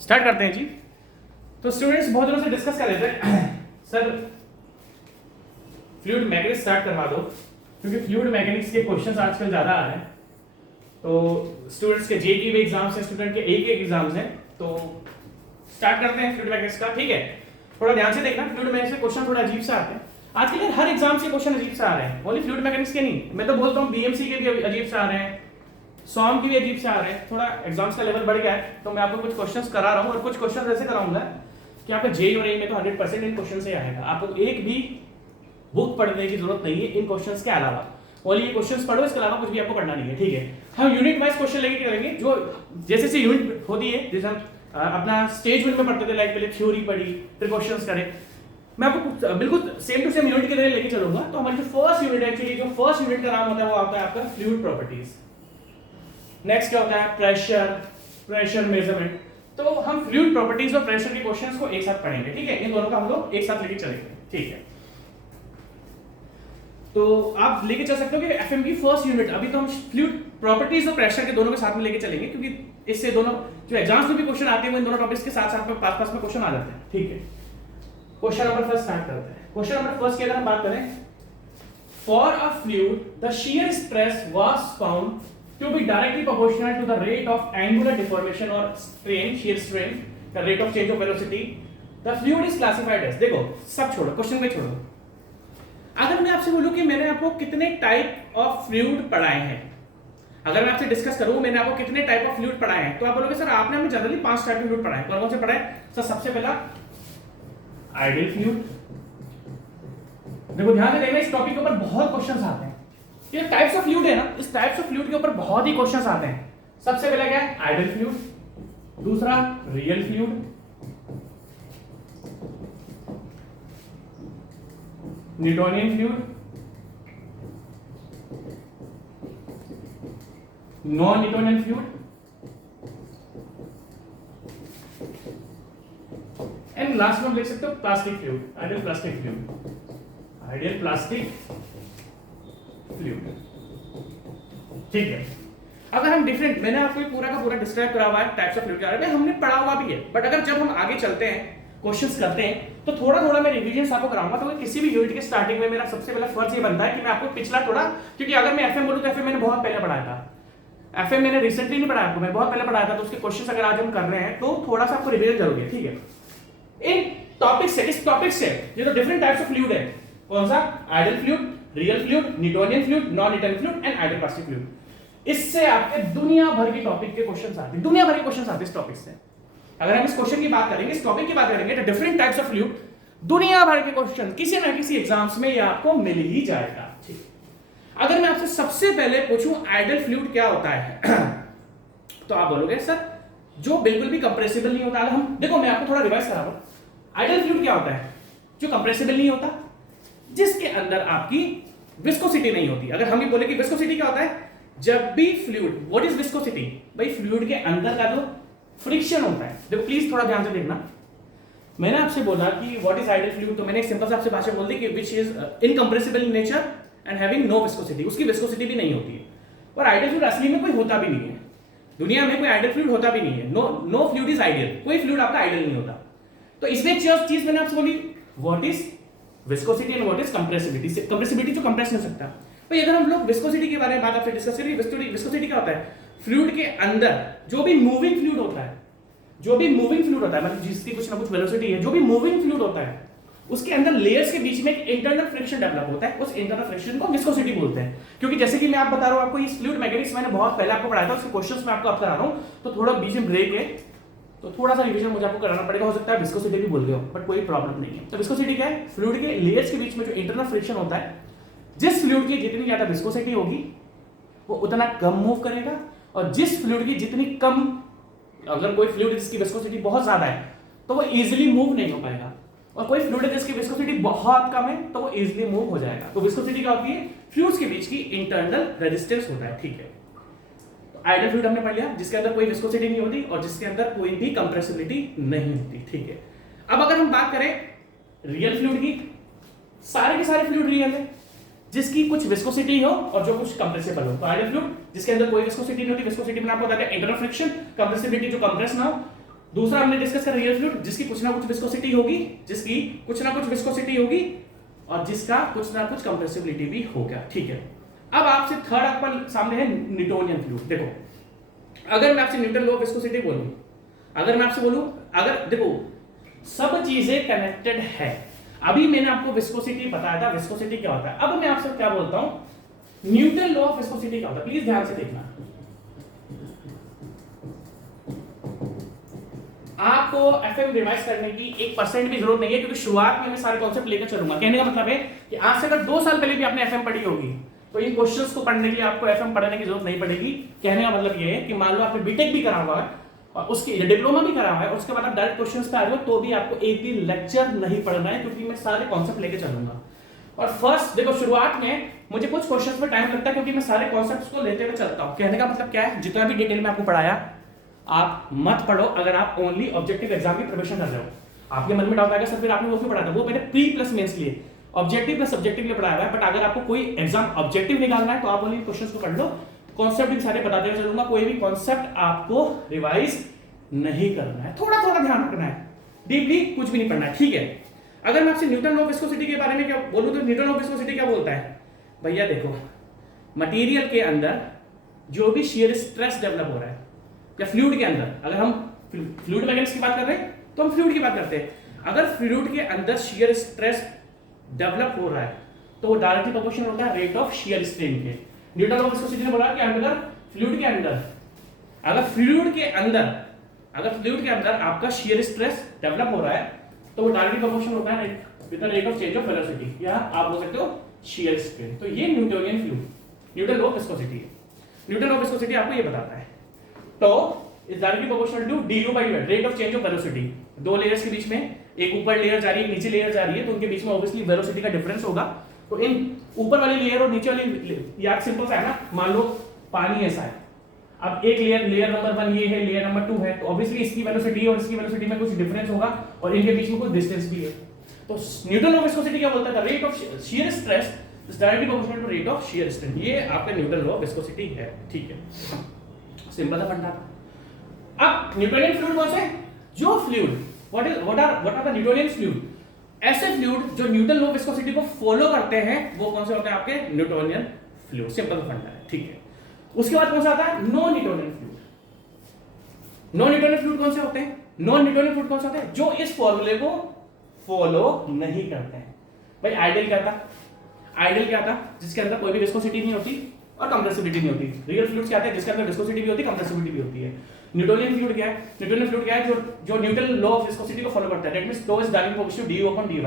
Start करते हैं जी। तो स्टूडेंट्स बहुत दिनों से डिस्कस कर रहे थे सर फ्लूइड मैकेनिक्स स्टार्ट करवा दो, क्योंकि फ्लूइड मैकेनिक्स के क्वेश्चंस आजकल ज़्यादा आ रहे हैं। तो स्टूडेंट्स के जेईई भी एग्जाम्स हैं, स्टूडेंट के एक एग्जाम्स हैं, तो स्टार्ट करते हैं फ्लूइड मैकेनिक्स का। ठीक है, थोड़ा ध्यान से देखना, फ्लूइड मैकेनिक्स के क्वेश्चन थोड़ा अजीब सा आते हैं आजकल यार, हर एग्जाम से क्वेश्चन अजीब सा आ रहे हैं, ओनली फ्लूइड मैकेनिक्स के नहीं। मैं तो बोलता हूँ बीएमसी के भी अजीब से आ रहे हैं, सॉम की भी अजीब से आ रहे हैं। थोड़ा एग्जाम्स का लेवल बढ़ गया है, तो मैं आपको कुछ क्वेश्चंस करा रहा हूँ, और कुछ क्वेश्चंस ऐसे कराऊंगा कि आपका जेईई और एई में तो 100% इन क्वेश्चन से आएगा। आपको एक भी बुक पढ़ने की जरूरत नहीं है इन क्वेश्चंस के अलावा, ओनली ये क्वेश्चंस पढ़ो, इसके अलावा कुछ भी आपको पढ़ना नहीं है। ठीक है, हम यूनिट वाइज क्वेश्चन लेके करेंगे, जो जैसे से यूनिट होती है, जैसे हम अपना स्टेज यूनिट में पढ़ते थे, लाइक पहले थ्योरी पढ़ी फिर क्वेश्चंस करे, मैं आपको बिल्कुल सेम टू सेम यूनिट के तरह लेके चलूंगा। तो हमारी जो फर्स्ट यूनिट एक्चुअली जो फर्स्ट यूनिट का नाम होता है वो आता है आपका फ्लूइड प्रॉपर्टीज। नेक्स्ट क्या होता है, प्रेशर मेजरमेंट। तो हम फ्लूइड प्रॉपर्टीज और प्रेशर के क्वेश्चंस को एक साथ पढ़ेंगे। ठीक है, इन दोनों का हम लोग एक साथ लेके चलेंगे। ठीक है, तो आप लेके चल सकते हो कि एफएम की फर्स्ट यूनिट, अभी तो हम फ्लूइड प्रॉपर्टीज और प्रेशर के दोनों के साथ में लेके चलेंगे, क्योंकि इससे दोनों जो एग्जाम्स में भी क्वेश्चन आते हैं वो इन दोनों टॉपिक्स के साथ साथ में पास में क्वेश्चन आ जाते हैं। ठीक है, क्वेश्चन नंबर फर्स्ट स्टार्ट करते हैं। क्वेश्चन नंबर फर्स्ट की अगर हम बात करें, for a fluid the shear stress was found to be directly proportional to the rate of angular deformation और strain, shear strain, the rate of change of velocity, the fluid is classified as. देखो सब छोड़ो, question में छोड़ो, अगर मैं आपसे बोलूं कि मैंने आपको कितने टाइप ऑफ फ्लूइड पढ़ाए हैं, अगर मैं आपसे डिस्कस करूं मैंने आपको कितने टाइप ऑफ फ्लूइड पढ़ाए हैं, तो आप बोलोगे सर आपने हमें जनरली 5 टाइप के फ्लूइड पढ़ाए हैं। कौन कौन से पढ़ाए सर? सबसे पहला आइडियल फ्लूइड। देखो ध्यान से देखना, इस टॉपिक के ऊपर बहुत क्वेश्चंस आते हैं। ये टाइप्स ऑफ फ्लूइड है ना, इस टाइप्स ऑफ फ्लूइड के ऊपर बहुत ही क्वेश्चंस आते हैं। सबसे पहला क्या है? Ideal fluid. दूसरा real fluid, Newtonian fluid, non Newtonian fluid, and last में लिख सकते हो plastic fluid, ideal plastic fluid, ideal plastic fluid. ठीक है, अगर हम डिफरेंट, मैंने आपको पूरा का पूरा डिस्क्राइब करा हुआ है टाइप्स ऑफ फ्लूइड के बारे में, हमने पढ़ा हुआ भी है, बट अगर जब हम आगे चलते हैं क्वेश्चंस करते हैं तो थोड़ा थोड़ा मैं रिवीजन आपको कराऊंगा। तो किसी भी यूनिट के स्टार्टिंग में मेरा सबसे पहला फर्ज ये बनता है कि मैं आपको पिछला थोड़ा, क्योंकि अगर मैं एफएम बोलूं तो एफएम मैंने बहुत पहले पढ़ाया था, एफएम मैंने रिसेंटली नहीं पढ़ाया आपको, मैं बहुत पहले पढ़ाया था, तो उसके क्वेश्चंस अगर आज हम कर रहे हैं तो थोड़ा सा आपको रिवीजन जरूरी है। ठीक है, इन टॉपिक से, इस टॉपिक से ये तो डिफरेंट टाइप्स ऑफ फ्लूइड है, कौन सा? Ideal fluid, real fluid, Newtonian fluid, non Newtonian fluid and ideal plastic fluid. इससे आपके दुनिया भर के टॉपिक के क्वेश्चंस आते हैं, दुनिया भर के क्वेश्चंस आते हैं इस टॉपिक से। अगर हम इस क्वेश्चन की बात करेंगे, इस टॉपिक की बात करेंगे, तो डिफरेंट टाइप्स ऑफ फ्लूइड, दुनिया भर के क्वेश्चन किसी ना किसी एग्जाम्स में ये आपको मिल ही जाएगा। ठीक, अगर मैं आपसे सबसे पहले पूछूं आइडियल फ्लूइड क्या होता है तो आप बोलोगे सर जो बिल्कुल भी कंप्रेसिबल नहीं होता। अगर हम देखो, मैं आपको थोड़ा रिवाइज करा रहा हूं, आइडियल फ्लूइड क्या होता है? जो कंप्रेसिबल नहीं होता, जिसके अंदर आपकी विस्कोसिटी नहीं होती। अगर हम ये बोले कि विस्कोसिटी क्या होता है, जब भी फ्लूइड, व्हाट इज विस्कोसिटी? भाई फ्लूइड के अंदर का जो फ्रिक्शन होता है। देखो प्लीज थोड़ा ध्यान से देखना, मैंने आपसे बोला कि व्हाट इज आइडियल फ्लूइड, तो मैंने एक सिंपल सा आपसे भाषा बोल दी कि which is incompressible in nature and having no viscosity, उसकी विस्कोसिटी भी नहीं होती है। और आइडियल फ्लूइड असली में कोई होता भी नहीं है, दुनिया में कोई आइडियल फ्लूइड होता भी नहीं है। नो फ्लूइड इज आइडियल, कोई फ्लूइड आपका आइडियल नहीं होता। तो इसमें चीज मैंने आपसे बोली, what is viscosity and what is compressibility. Compressibility जो कंप्रेस नहीं हो सकता। भाई अगर हम लोग विस्कोसिटी के बारे में बात आपसे डिस्कस करें, विस्कोसिटी क्या होता है? फ्लूइड के अंदर जो भी मूविंग फ्लूइड होता है, जो भी मूविंग फ्लूइड होता है, मतलब जिसकी कुछ ना कुछ वेलोसिटी है, जो भी मूविंग फ्लूइड होता है, उसके अंदर लेयर्स के बीच में एक इंटरनल फ्रिक्शन डेवलप होता है, उस इंटरनल फ्रिक्शन को विस्कोसिटी बोलते हैं। क्योंकि जैसे कि मैं आप बता रहा हूं आपको, इस फ्लूइड मैकेनिक्स मैंने बहुत पहले आपको पढ़ाया था, उसके क्वेश्चंस मैं आपको अब करा रहा हूं, तो थोड़ा बीच में ब्रेक है, तो थोड़ा सा रिवीजन मुझे आपको कराना पड़ेगा। हो सकता है विस्कोसिटी भी भूल गए हो, बट कोई प्रॉब्लम नहीं है। तो विस्कोसिटी क्या है? फ्लूइड के लेयर्स के बीच में जो इंटरनल फ्रिक्शन होता है, जिस फ्लूइड की जितनी ज्यादा विस्कोसिटी होगी वो उतना कम मूव करेगा, और जिस फ्लूइड की जितनी कम, अगर कोई फ्लूइड जिसकी विस्कोसिटी बहुत ज्यादा है तो वो इजीली मूव नहीं हो पाएगा, और कोई फ्लूइड जिसकी विस्कोसिटी बहुत कम है तो वो इजीली मूव हो जाएगा। तो विस्कोसिटी क्या होती है? फ्लूइड्स के बीच की इंटरनल रेजिस्टेंस होता है। ठीक है, तो आइडियल फ्लूइड हमने पढ़ लिया, जिसके अंदर कोई विस्कोसिटी नहीं होती और जिसके अंदर कोई भी कंप्रेसिबिलिटी नहीं होती। ठीक है, अब अगर हम बात करें रियल फ्लूइड की, सारे के सारे फ्लूइड रियल है, जिसकी कुछ विस्कोसिटी हो और जो कुछ कंप्रेसिबल हो। तो आइडियल फ्लूइड जिसके अंदर कोई विस्कोसिटी नहीं होती, विस्कोसिटी में आपको बताया इंटरनल फ्रिक्शन, कंप्रेसिबिलिटी जो कंप्रेस ना हो, दूसरा हमने डिस्कस करा रियल फ्लूइड, जिसकी कुछ ना कुछ विस्कोसिटी होगी, जिसकी कुछ ना कुछ विस्कोसिटी होगी और जिसका कुछ ना कुछ कंप्रेसिबिलिटी भी होगा। ठीक है, अब आपसे थर्ड आपका सामने है न्यूटोनियन फ्लूइड। देखो, अगर मैं आपसे न्यूटन लॉ ऑफ विस्कोसिटी बोलूं, अगर मैं आपसे बोलूं, अगर देखो सब चीजें कनेक्टेड है। अभी मैंने आपको विस्कोसिटी बताया था, विस्कोसिटी क्या होता है। अब मैं आपसे क्या बोलता हूं, न्यूटन लॉ ऑफ विस्कोसिटी क्या होता है। प्लीज ध्यान से देखना, आपको एफएम रिवाइज करने की 1% भी जरूरत नहीं है, क्योंकि शुरुआत में मैं सारे कॉन्सेप्ट लेकर चलूंगा। कहने का मतलब है कि आज से अगर 2 साल पहले भी आपने एफएम पढ़ी होगी तो इन क्वेश्चंस को पढ़ने के लिए आपको एफएम पढ़ने की जरूरत नहीं पड़ेगी। कहने का मतलब ये है कि मान लो आपने बीटेक भी करा हुआ है और उसके डिप्लोमा भी करा हुआ है, उसके बाद आप डायरेक्ट क्वेश्चंस पे आ रहे हो, तो भी आपको एक भी लेक्चर नहीं पढ़ना है, क्योंकि मैं सारे कॉन्सेप्ट लेके चलूंगा। और फर्स्ट देखो, शुरुआत में मुझे कुछ क्वेश्चंस में टाइम लगता है, क्योंकि मैं सारे कॉन्सेप्ट्स को लेते हुए चलता हूं। कहने का मतलब क्या है, जितना भी डिटेल में आपको पढ़ाया आप मत पढ़ो अगर आप ओनली ऑब्जेक्टिव एग्जाम की प्रिपरेशन कर रहे हो। आपके मन में डाउट आएगा, सर फिर आपने वो क्यों पढ़ा था, वो मैंने प्री प्लस मेंस लिए ऑब्जेक्टिव प्लस सब्जेक्टिव लिए पढ़ाया हुआ है। बट अगर आपको कोई एग्जाम ऑब्जेक्टिव निकालना है तो आप ओनली क्वेश्चंस को पढ़ लो, कॉन्सेप्ट भी सारे बताते हुए चलूंगा। कोई भी कॉन्सेप्ट आपको रिवाइज नहीं करना है, थोड़ा थोड़ा ध्यान रखना है, डीपली कुछ भी नहीं पढ़ना है। ठीक है, अगर मैं आपसे न्यूटन लॉ ऑफ विस्कोसिटी के बारे में क्या बोलूं, तो न्यूटन लॉ ऑफ विस्कोसिटी क्या बोलता है भैया, देखो मटेरियल के अंदर जो भी शियर स्ट्रेस डेवलप हो रहा है, या फ्लूइड के अंदर, अगर हम फ्लूइड मैकेनिक्स की बात कर रहे हैं तो हम फ्लूइड की बात करते हैं। अगर फ्लूइड के अंदर शियर स्ट्रेस डेवलप हो रहा है तो वो डायरेक्टली प्रोपोर्शनल होता है रेट ऑफ शियर स्ट्रेन के। न्यूटन लॉ ऑफ विस्कोसिटी ने बोला कि अगर फ्लूइड के अंदर आपका शियर स्ट्रेस डेवलप हो रहा है तो वो डायरेक्टली प्रोपोर्शनल होता है with the rate of change of velocity, या आप बोल सकते हो शियर स्ट्रेन। तो ये Newtonian fluid, Newton law of viscosity है। न्यूटन लॉ ऑफ विस्कोसिटी आपको ये बताता है, तो is directly proportional to du by v, rate of change of velocity. दो लेयर्स के बीच में, एक ऊपर लेयर जा रही है, नीचे लेयर जा रही है, तो उनके बीच में ऑब्वियसली वेलोसिटी का डिफरेंस होगा। तो इन ऊपर वाली लेयर और नीचे वाली, यार सिंपल सा है ना, मान लो पानी ऐसा है, अब एक लेयर नंबर 1 ये है, लेयर नंबर 2 है, तो ऑब्वियसली इसकी वेलोसिटी और इसकी वेलोसिटी में कुछ डिफरेंस होगा और इनके बीच में कुछ डिस्टेंस भी है। तो न्यूटन लॉ ऑफ विस्कोसिटी क्या बोलता है, rate of shear stress is directly proportional to rate of shear strain. ये आपका न्यूटन लॉ ऑफ विस्कोसिटी है। ठीक है, सिंपल सा फंडा। अब न्यूटोनियन फ्लूइड कौन से, जो fluid what are the Newtonian fluid, ऐसे फ्लूइड जो न्यूटन लॉ ऑफ विस्कोसिटी को फॉलो करते हैं, वो कौन से होते हैं आपके न्यूटोनियन फ्लूइड। सिंपल फंडा है। ठीक है, उसके बाद कौन सा आता है, non Newtonian fluid. Non Newtonian fluid कौन से होते हैं, नॉन न्यूटोनियन फ्लूइड कौन से होते हैं, जो इस फॉर्मूले को फॉलो नहीं करते हैं। भाई आइडियल क्या था, जिसके अंदर कोई भी विस्कोसिटी नहीं होती और कंप्रेसिबिलिटी नहीं होती। रियल फ्लूइड्स क्या है, जिसके अंदर विस्कोसिटी भी होती है, कंप्रेसिबिलिटी भी होती है। न्यूटोनियन फ्लूइड क्या है, जो न्यूटन लॉ ऑफ विस्कोसिटी को फॉलो करता है। That means tau is directly proportional to du upon dy,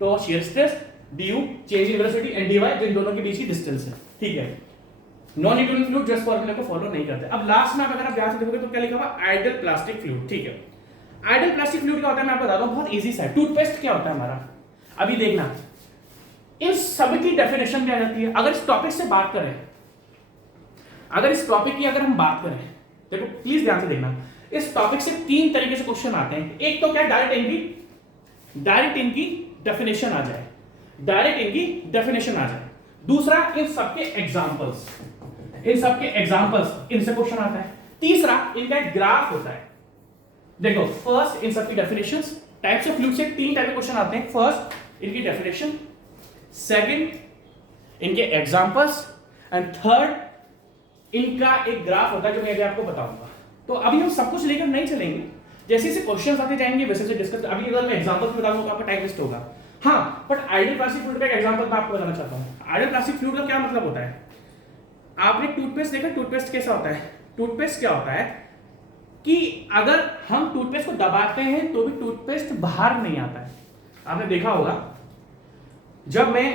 tau shear stress, du change in velocity and dy जो इन दोनों के बीच की डिस्टेंस है। ठीक है, नॉन न्यूटोनियन फ्लूइड जो इस फॉर्मूले को फॉलो नहीं करते। अब लास्ट में अगर आप ध्यान से देखोगे तो क्या लिखा हुआ, आइडियल प्लास्टिक फ्लूइड। ठीक है, आइडियल प्लास्टिक फ्लूइड क्या होता है मैं आपको बताता हूं, बहुत इजी सा है। टूथपेस्ट क्या होता है हमारा, अभी देखना, इन सब की डेफिनेशन क्या जाती है। अगर इस टॉपिक से बात करें, अगर हम बात करें, देखो प्लीज ध्यान से देखना, इस टॉपिक से 3 तरीके से क्वेश्चन आते हैं। एक तो क्या, डायरेक्ट इनकी डेफिनेशन आ जाए, दूसरा इन सबके एग्जांपल्स, इनसे क्वेश्चन आता है, तीसरा इनका एक ग्राफ होता है। देखो फर्स्ट इन सबकी डेफिनेशंस, टाइप्स ऑफ फ्लूइड से 3 टाइप के क्वेश्चन आते हैं। फर्स्ट इनकी डेफिनेशन, सेकंड इनके एग्जांपल्स एंड थर्ड इनका एक ग्राफ होता है जो मैं अभी आपको बताऊंगा। तो अभी हम सब कुछ लेकर नहीं चलेंगे, जैसे जैसे क्वेश्चंस आते जाएंगे वैसे से डिस्कस। अभी अगर मैं एग्जांपल बताऊंगा तो आपका टाइम वेस्ट होगा। हाँ, बट आइडियल प्लास्टिक फ्लूइड का एक एग्जांपल मैं आपको बताना चाहता हूं। आइडियल प्लास्टिक फ्लूइड का क्या मतलब होता है, आपने टूथपेस्ट देखा, टूथपेस्ट कैसा होता है, टूथपेस्ट क्या होता है कि अगर हम टूथपेस्ट को दबाते हैं तो भी टूथपेस्ट बाहर नहीं आता है। आपने देखा होगा, जब मैं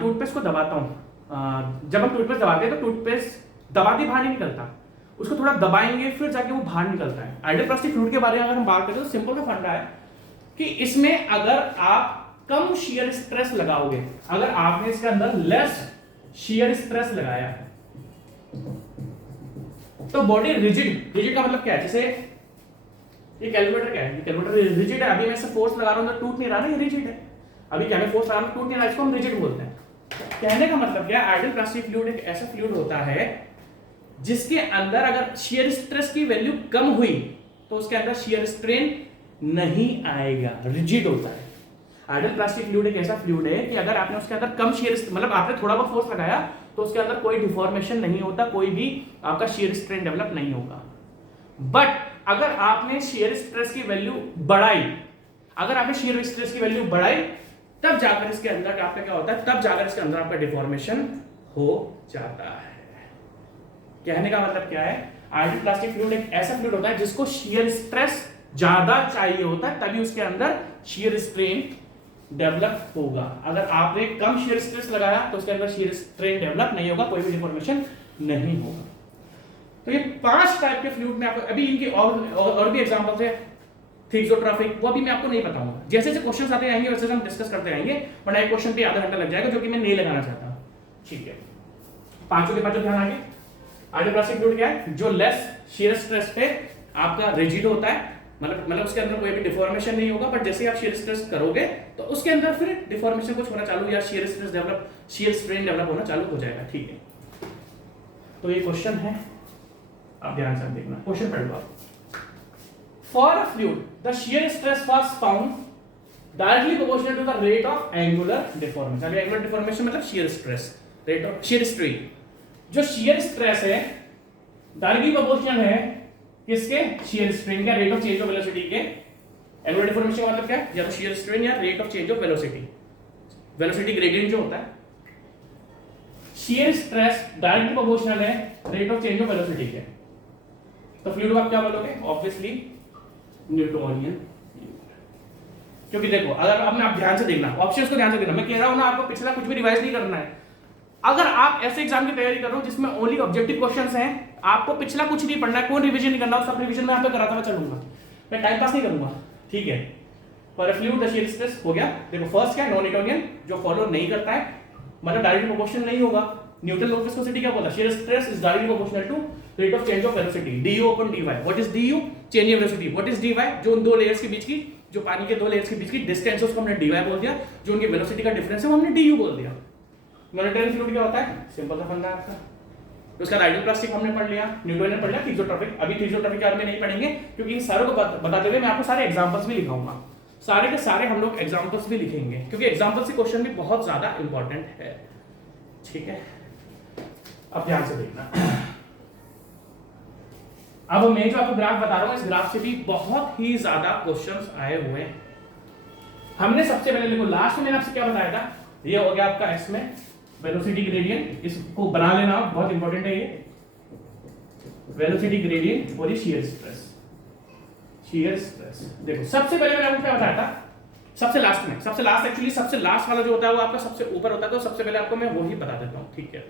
टूथपेस्ट को दबाता हूं, जब हम टूथपेस्ट दबाते हैं तो टूथपेस्ट दबाते बाहर नहीं निकलता, उसको थोड़ा दबाएंगे फिर जाके वो बाहर निकलता है। आइडियल प्लास्टिक फ्लूइड के बारे में अगर हम बात करें तो सिंपल सा फंडा है कि इसमें अगर आप कम शियर स्ट्रेस लगाओगे, अगर आपने इसके अंदर लेस शियर स्ट्रेस लगाया तो बॉडी रिजिड का मतलब क्या है, जैसे ये कैलकुलेटर क्या है, ये कैलकुलेटर रिजिड है, अभी मैं इसे फोर्स लगा रहा हूं तो टूट नहीं रहा ना, ये रिजिड है। अभी क्या मैं फोर्स लगा रहा हूं टूट नहीं रहा, इसको हम रिजिड बोलते हैं। कहने का मतलब क्या है, आइडियल प्लास्टिक फ्लूइड एक ऐसा फ्लूइड होता है जिसके अंदर अगर शियर स्ट्रेस की वैल्यू कम हुई तो उसके अंदर शियर स्ट्रेन नहीं आएगा, रिजिड होता है। आइडियल प्लास्टिक फ्लूइड एक ऐसा फ्लूइड है कि अगर आपने उसके अंदर कम शियर मतलब आपने थोड़ा बहुत फोर्स लगाया तो उसके अंदर कोई डिफॉर्मेशन नहीं होता, कोई भी आपका शियर स्ट्रेन डेवलप नहीं होगा। बट अगर आपने शियर स्ट्रेस की वैल्यू बढ़ाई, अगर आपने शियर स्ट्रेस की वैल्यू बढ़ाई, तब जाकर इसके अंदर आपका क्या होता है, तब जाकर इसके अंदर आपका डिफॉर्मेशन हो जाता है। कहने का मतलब क्या है, आइडियल प्लास्टिक फ्लूइड एक ऐसा फ्लूइड होता है जिसको शियर स्ट्रेस ज्यादा चाहिए होता है, तभी उसके अंदर शियर स्ट्रेन डेवलप होगा। अगर आपने कम शियर स्ट्रेस लगाया तो उसके अंदर शियर स्ट्रेन डेवलप नहीं होगा, कोई भी डिफॉर्मेशन नहीं होगा। तो ये 5 टाइप के फ्लूइड में आपको अभी इनके और भी एग्जांपल्स है, थिक्सोट्रॉफिक, वो भी मैं आपको नहीं बताऊंगा। जैसे जैसे क्वेश्चंस आते जाएंगे वैसे हम डिस्कस करते जाएंगे, वरना एक क्वेश्चन पे आधा घंटा लग जाएगा, जो कि मैं नहीं लगाना चाहता। ठीक है, पांचों के पांचों ध्यान आगे। आइडियल प्लास्टिक फ्लूइड क्या है, जो लेस शियर स्ट्रेस पे आपका रिजिड होता है, मतलब उसके अंदर कोई भी डिफॉर्मेशन नहीं होगा, बट जैसे आप शियर स्ट्रेस करोगे तो उसके अंदर फिर डिफॉर्मेशन कुछ होना चालू या शियर स्ट्रेन डेवलप होना चालू हो जाएगा। ठीक है, तो ये क्वेश्चन है, आप ध्यान से देखना, क्वेश्चन पढ़ लो आप। For a fluid the shear stress was found directly proportional to the rate of angular deformation. अभी एंगुलर डिफॉर्मेशन मतलब shear stress, rate of shear strain. जो शियर स्ट्रेस है डायरेक्टली प्रोपोर्शनल है किसके, शियर स्ट्रेन का, rate of change of velocity के। Angular deformation का मतलब क्या है, या तो शियर स्ट्रेन या rate of change of velocity, velocity gradient जो होता है। शियर स्ट्रेस डायरेक्टली प्रोपोर्शनल है rate of change of velocity के, तो फ्लूइड को आप क्या बोलोगे, ऑब्वियसली न्यूटोनियन। क्योंकि देखो, अगर आप ध्यान से देखना, ऑप्शंस को ध्यान से देखना, मैं कह रहा हूं ना आपको पिछला कुछ भी रिवाइज नहीं करना है। अगर आप ऐसे एग्जाम की तैयारी कर रहे हो जिसमें ओनली ऑब्जेक्टिव क्वेश्चंस हैं, आपको पिछला कुछ नहीं पढ़ना है, कोई रिवीजन नहीं करना, सब रिवीजन मैं यहाँ पे कराता हुआ चलूंगा, मैं टाइम पास नहीं करूंगा। ठीक है, पर फ्लूइड द शियर स्ट्रेस हो गया। देखो फर्स्ट क्या है, नॉन न्यूटोनियन, जो फॉलो नहीं करता है, मतलब डायरेक्टली प्रोपोर्शनल नहीं होगा। न्यूटन लॉ ऑफ विस्कोसिटी क्या बोलता है, shear stress is directly proportional to rate of change of velocity, du upon dy। What is du, change in velocity. What is dy, जो उन दो लेयर्स के बीच की, जो पानी के दो लेयर्स के बीच की डिस्टेंस है उसको हमने dy बोल दिया, जो उनकी वेलोसिटी का डिफरेंस है वो हमने du बोल दिया। मॉनिटरिंग फ्लूइड क्या होता है, सिंपल सा फंडा आपका। तो उसका आइडियल प्लास्टिक हमने पढ़ लिया, न्यूटोनियन पढ़ लिया, थिक्सोट्रॉपिक। अभी थिक्सोट्रॉपिक के बारे में नहीं पढ़ेंगे क्योंकि इन सारों को बताते हुए मैं आपको सारे एग्जांपल्स भी लिखाऊंगा, सारे के सारे हम लोग एग्जांपल्स भी लिखेंगे, क्योंकि एग्जांपल्स से क्वेश्चन भी बहुत ज्यादा इंपॉर्टेंट है। ठीक है, अब ध्यान से देखना। अब मैं जो आपको ग्राफ बता रहा हूं, इस ग्राफ से भी बहुत ही ज्यादा क्वेश्चंस आए हुए हैं। हमने सबसे पहले देखो, लास्ट में मैंने आपसे क्या बताया था, ये हो गया आपका एक्स में वेलोसिटी ग्रेडियंट, इसको बना लेना, बहुत इंपॉर्टेंट है ये, वेलोसिटी ग्रेडियंट और ये शियर स्ट्रेस। शियर स्ट्रेस देखो, सबसे पहले मैंने आपको क्या बताया था, सबसे लास्ट में, सबसे लास्ट एक्चुअली सबसे लास्ट वाला जो होता है वो आपका सबसे ऊपर होता है, तो सबसे पहले आपको मैं वही बता देता हूं। ठीक है,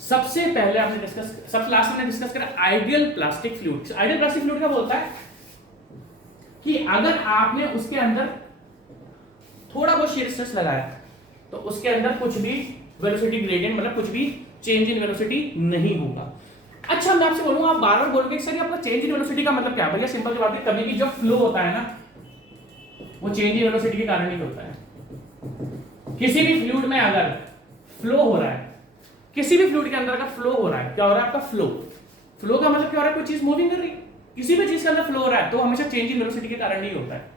सबसे पहले आपने डिस्कस, सबसे लास्ट में डिस्कस करा ideal plastic fluid. Ideal plastic fluid क्या बोलता है कि अगर आपने उसके अंदर थोड़ा बहुत शियर स्ट्रेस लगाया तो उसके अंदर कुछ भी वेलोसिटी ग्रेडियंट, मतलब कुछ भी चेंज इन वेलोसिटी नहीं होगा। अच्छा, मैं आपसे बोलूंगा, आप बार बार बोलोगे सर आपका चेंज इन वेलोसिटी का मतलब क्या है? भैया सिंपल सी बात है, कभी भी जब फ्लो होता है ना, वो चेंज इन वेलोसिटी के कारण ही होता है। किसी भी फ्लूइड में अगर फ्लो हो रहा है, किसी भी फ्लूइड के अंदर अगर फ्लो हो रहा है, क्या हो रहा है आपका फ्लो। फ्लो का मतलब क्या हो रहा है, कोई चीज मूविंग कर रही है, किसी भी चीज के अंदर फ्लो हो रहा है तो हमेशा चेंज इन वेलोसिटी के कारण ही होता है।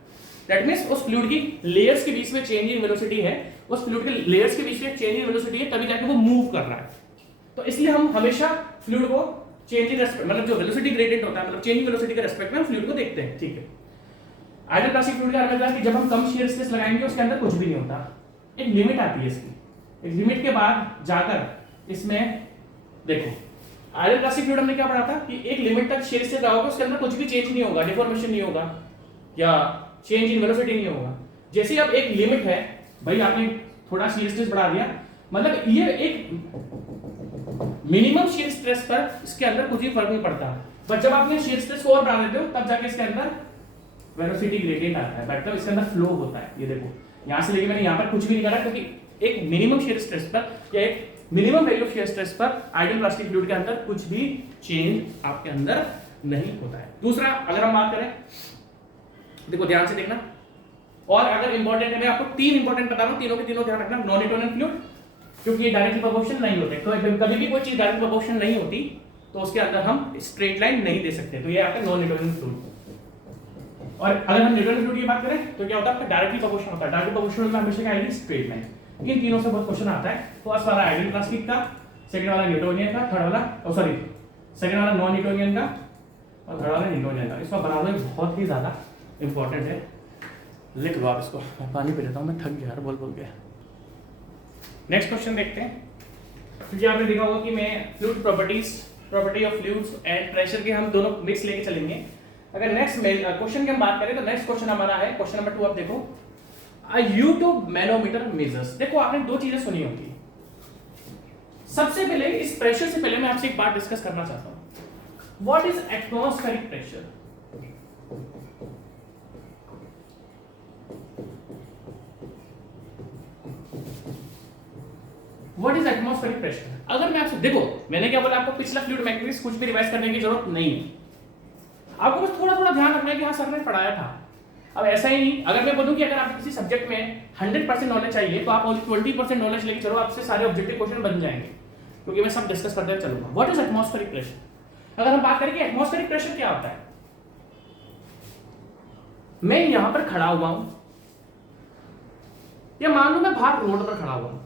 दैट मींस उस फ्लूइड की लेयर्स के बीच में चेंज इन वेलोसिटी है, उस फ्लूइड के लेयर्स के बीच में चेंज इन वेलोसिटी है, तभी जाके वो मूव कर रहा है। तो इसलिए हम हमेशा फ्लूइड को चेंज इन रेस्पेक्ट, मतलब जो वेलोसिटी ग्रेडियंट होता है, मतलब चेंज इन वेलोसिटी के रेस्पेक्ट में हम फ्लूइड को देखते हैं। ठीक है, आइडियल प्लास्टिक फ्लूइड का मतलब है कि जब हम कम शियर स्ट्रेस लगाएंगे उसके अंदर कुछ भी नहीं होता, एक लिमिट आती है इसकी, एक लिमिट के बाद जाकर इसमें देखो, आइडियल प्लास्टिक फ्लूइड हमने क्या पढ़ा था कि एक लिमिट तक शियर स्ट्रेस लगाओगे उसके अंदर कुछ भी चेंज नहीं होगा, डिफॉर्मेशन नहीं होगा या चेंज इन वेलोसिटी नहीं होगा। जैसे अब एक लिमिट है, भाई आपने थोड़ा शियर स्ट्रेस बढ़ा दिया, मतलब ये एक मिनिमम शियर स्ट्रेस पर इसके अंदर कुछ भी फर्क नहीं पड़ता, बट जब आपने शियर स्ट्रेस को और बढ़ा देते हो तब जाके इसके अंदर वेलोसिटी ग्रेडियंट आता है, मतलब इसके अंदर फ्लो होता है। ये देखो, यहां से लेके मैंने यहां पर कुछ भी नहीं करा, क्योंकि एक मिनिमम शियर स्ट्रेस पर या एक minimum value of shear stress पर आइडियल प्लास्टिक फ्लूइड के अंदर कुछ भी चेंज आपके अंदर नहीं होता है। दूसरा, अगर हम बात करें, देखो ध्यान से देखना, और अगर इंपॉर्टेंट है, मैं आपको 3 इंपॉर्टेंट बता रहा हूं, तीनों के तीनों ध्यान रखना। नॉन न्यूटोनियन फ्लूइड, क्योंकि ये डायरेक्टली प्रोपोर्शनल नहीं होते, तो कभी भी कोई चीज डायरेक्ट प्रोपोर्शनल नहीं होती तो उसके अंदर हम स्ट्रेट लाइन नहीं दे सकते, तो ये आता है नॉन न्यूटोनियन फ्लूइड। और अगर हम न्यूटोनियन फ्लूइड की बात करें तो क्या होता है आपका डायरेक्टली प्रोपोर्शनल होता है। डायरेक्टली प्रोपोर्शनल में हमेशा क्या आएगी, स्ट्रेट लाइन। इन तीनों से बहुत क्वेश्चन आता है। फर्स्ट वाला आइडियल प्लास्टिक का, सेकंड वाला न्यूटोनियन का, थर्ड वाला सेकंड वाला नॉन न्यूटोनियन का और थर्ड वाला न्यूटोनियन का। इसका बनाना बहुत ही ज्यादा इंपॉर्टेंट है, लिख लो आप इसको। मैं पानी पी लेता हूँ, मैं थक गया यार बोल बोल के। नेक्स्ट क्वेश्चन देखते हैं। क्योंकि आपने देखा होगा कि मैं fluid property of fluids and pressure के हम दोनों मिक्स लेके चलेंगे। अगर नेक्स्ट क्वेश्चन की हम बात करें तो नेक्स्ट क्वेश्चन हमारा है क्वेश्चन नंबर 2। आप देखो, अ यूट्यूब मैनोमीटर मेजर्स। देखो आपने दो चीजें सुनी होंगी। सबसे पहले इस प्रेशर से पहले मैं आपसे एक बात डिस्कस करना चाहता हूं। What is atmospheric pressure? What is atmospheric pressure? अगर मैं आपसे, देखो मैंने क्या बोला आपको, पिछला फ्लूइड मैकेनिक्स कुछ भी रिवाइज करने की जरूरत नहीं है, आपको बस थोड़ा थोड़ा ध्यान रखना है कि हाँ सर ने पढ़ाया था। अब ऐसा ही नहीं, अगर मैं बोलूं कि अगर आपको किसी सब्जेक्ट में 100% नॉलेज चाहिए तो आप ओनली 20% नॉलेज लेके चलो, आपसे सारे ऑब्जेक्टिव क्वेश्चन बन जाएंगे, क्योंकि मैं सब डिस्कस करते हुए चलूंगा। What is atmospheric pressure? अगर हम बात करें कि एटमॉस्फेरिक प्रेशर क्या होता है, मैं यहां पर खड़ा हुआ हूं या मान लो मैं बाहर रोड पर खड़ा हुआ हूं,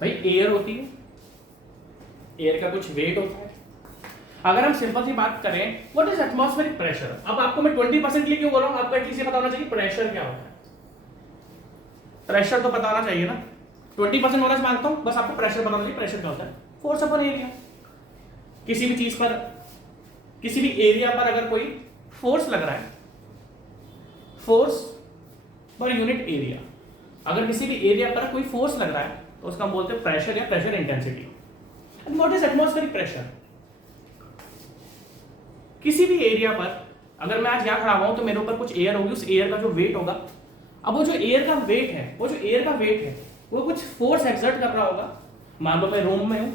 भाई एयर होती है, एयर का कुछ वेट होता है। अगर हम सिंपल सी बात करें, व्हाट इज एटमॉस्फेरिक प्रेशर? अब आपको मैं 20% के लिए क्यों बोल रहा हूं, आपको एटलीस्ट ये पता होना चाहिए प्रेशर क्या होता है। प्रेशर तो पता होना चाहिए ना, 20% नॉलेज मांगता हूं, बस आपको प्रेशर पता होना चाहिए। प्रेशर क्या होता है? Force upon area. किसी भी चीज पर, किसी भी एरिया पर अगर कोई फोर्स लग रहा है, फोर्स पर यूनिट एरिया, अगर किसी भी एरिया पर कोई फोर्स लग रहा है तो उसका हम बोलते हैं प्रेशर या pressure intensity. And what is atmospheric pressure? किसी भी एरिया पर अगर मैं आज यहां खड़ा हुआ हूं तो मेरे ऊपर कुछ एयर होगी, उस एयर का जो वेट होगा, अब वो जो एयर का वेट है, वो कुछ फोर्स एक्सर्ट कर रहा होगा। मान लो मैं रूम में हूं,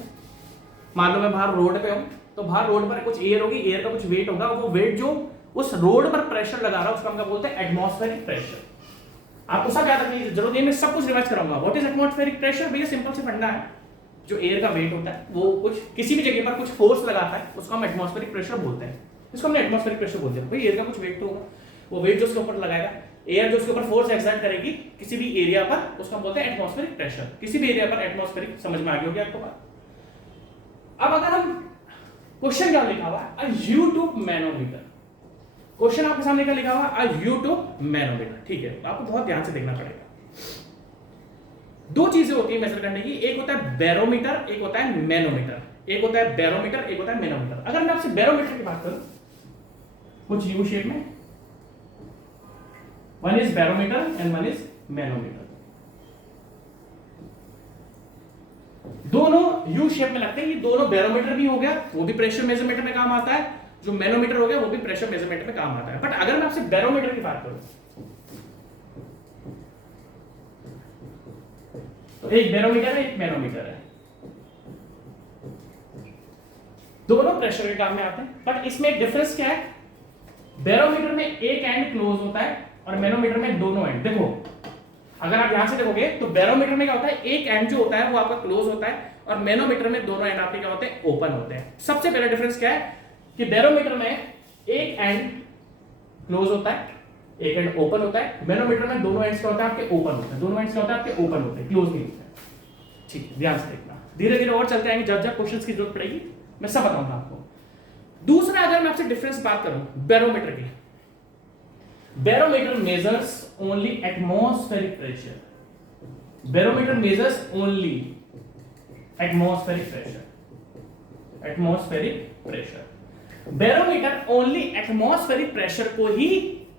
मान लो मैं बाहर रोड पे हूं, तो बाहर रोड पर कुछ एयर होगी, एयर का कुछ वेट होगा, वो वेट जो उस रोड पर प्रेशर लगा रहा है उसका हम क्या बोलते हैं, एटमॉस्फेरिक प्रेशर। आपको सब याद रखने की जरूरत नहीं, मैं सब कुछ रिवाइज कराऊंगा। What is atmospheric pressure? भैया सिंपल से फंडा है, जो एयर का वेट होता है वो कुछ किसी भी जगह पर कुछ फोर्स लगाता है, उसको हम एटमॉस्फेरिक प्रेशर बोलते हैं। इसको हमने एटमॉस्फेरिक प्रेशर बोल दिया। भाई एयर का कुछ वेट तो होगा, वो वेट जो उसके ऊपर लगाएगा, एयर जो उसके ऊपर फोर्स एक्सर्ट करेगी किसी भी एरिया पर, उसको हम बोलते हैं एटमॉस्फेरिक प्रेशर। किसी भी एरिया पर एटमॉस्फेरिक, समझ में आ गई होगी आपको बात। अब अगर हम क्वेश्चन क्या लिखा हुआ है, अ यूट्यूब मैनोमीटर, क्वेश्चन आपके सामने क्या लिखा हुआ है, अ यूट्यूब मैनोमीटर। ठीक है, आपको बहुत ध्यान से देखना पड़ेगा। दो चीजें होती है मेजर करने की, एक होता है बैरोमीटर, एक होता है मैनोमीटर। एक होता है बैरोमीटर, एक होता है मैनोमीटर। अगर मैं आपसे बैरोमीटर की बात करूं, कुछ यू शेप में, one is barometer and one is manometer. दोनों यू शेप में लगते हैं, ये दोनों बैरोमीटर भी हो गया, वो भी प्रेशर मेजरमेंट में काम आता है, जो मैनोमीटर हो गया वो भी प्रेशर मेजरमेंट में काम आता है। बट अगर मैं आपसे बैरोमीटर की बात करूं तो एक बैरोमीटर है, एक मैनोमीटर है, दोनों प्रेशर के काम में आते हैं। बट इसमें एक डिफरेंस क्या है, बैरोमीटर में एक एंड क्लोज होता है और मैनोमीटर में दोनों एंड। देखो अगर आप यहां से देखोगे तो बैरोमीटर में क्या होता है, एक एंड जो होता है वो आपका क्लोज होता है और मैनोमीटर में दोनों एंड आपके क्या होते हैं, ओपन होते हैं। सबसे पहला डिफरेंस क्या है कि बैरोमीटर में एक एंड क्लोज होता है, एक एंड ओपन होता है। मैनोमीटर में दोनों एंड्स क्या होता है, आपके ओपन होते हैं। दोनों एंड्स क्या होता है, आपके ओपन होते हैं, क्लोज नहीं होते हैं। ठीक है, ध्यान से देखना, धीरे धीरे और चलते आएंगे, जब जब क्वेश्चंस की जरूरत पड़ेगी मैं सब बताऊंगा आपको। दूसरा, अगर मैं आपसे डिफरेंस बात करूं बैरोमीटर की, barometer measures only atmospheric pressure. Barometer measures only atmospheric pressure, atmospheric pressure. Barometer only atmospheric pressure को ही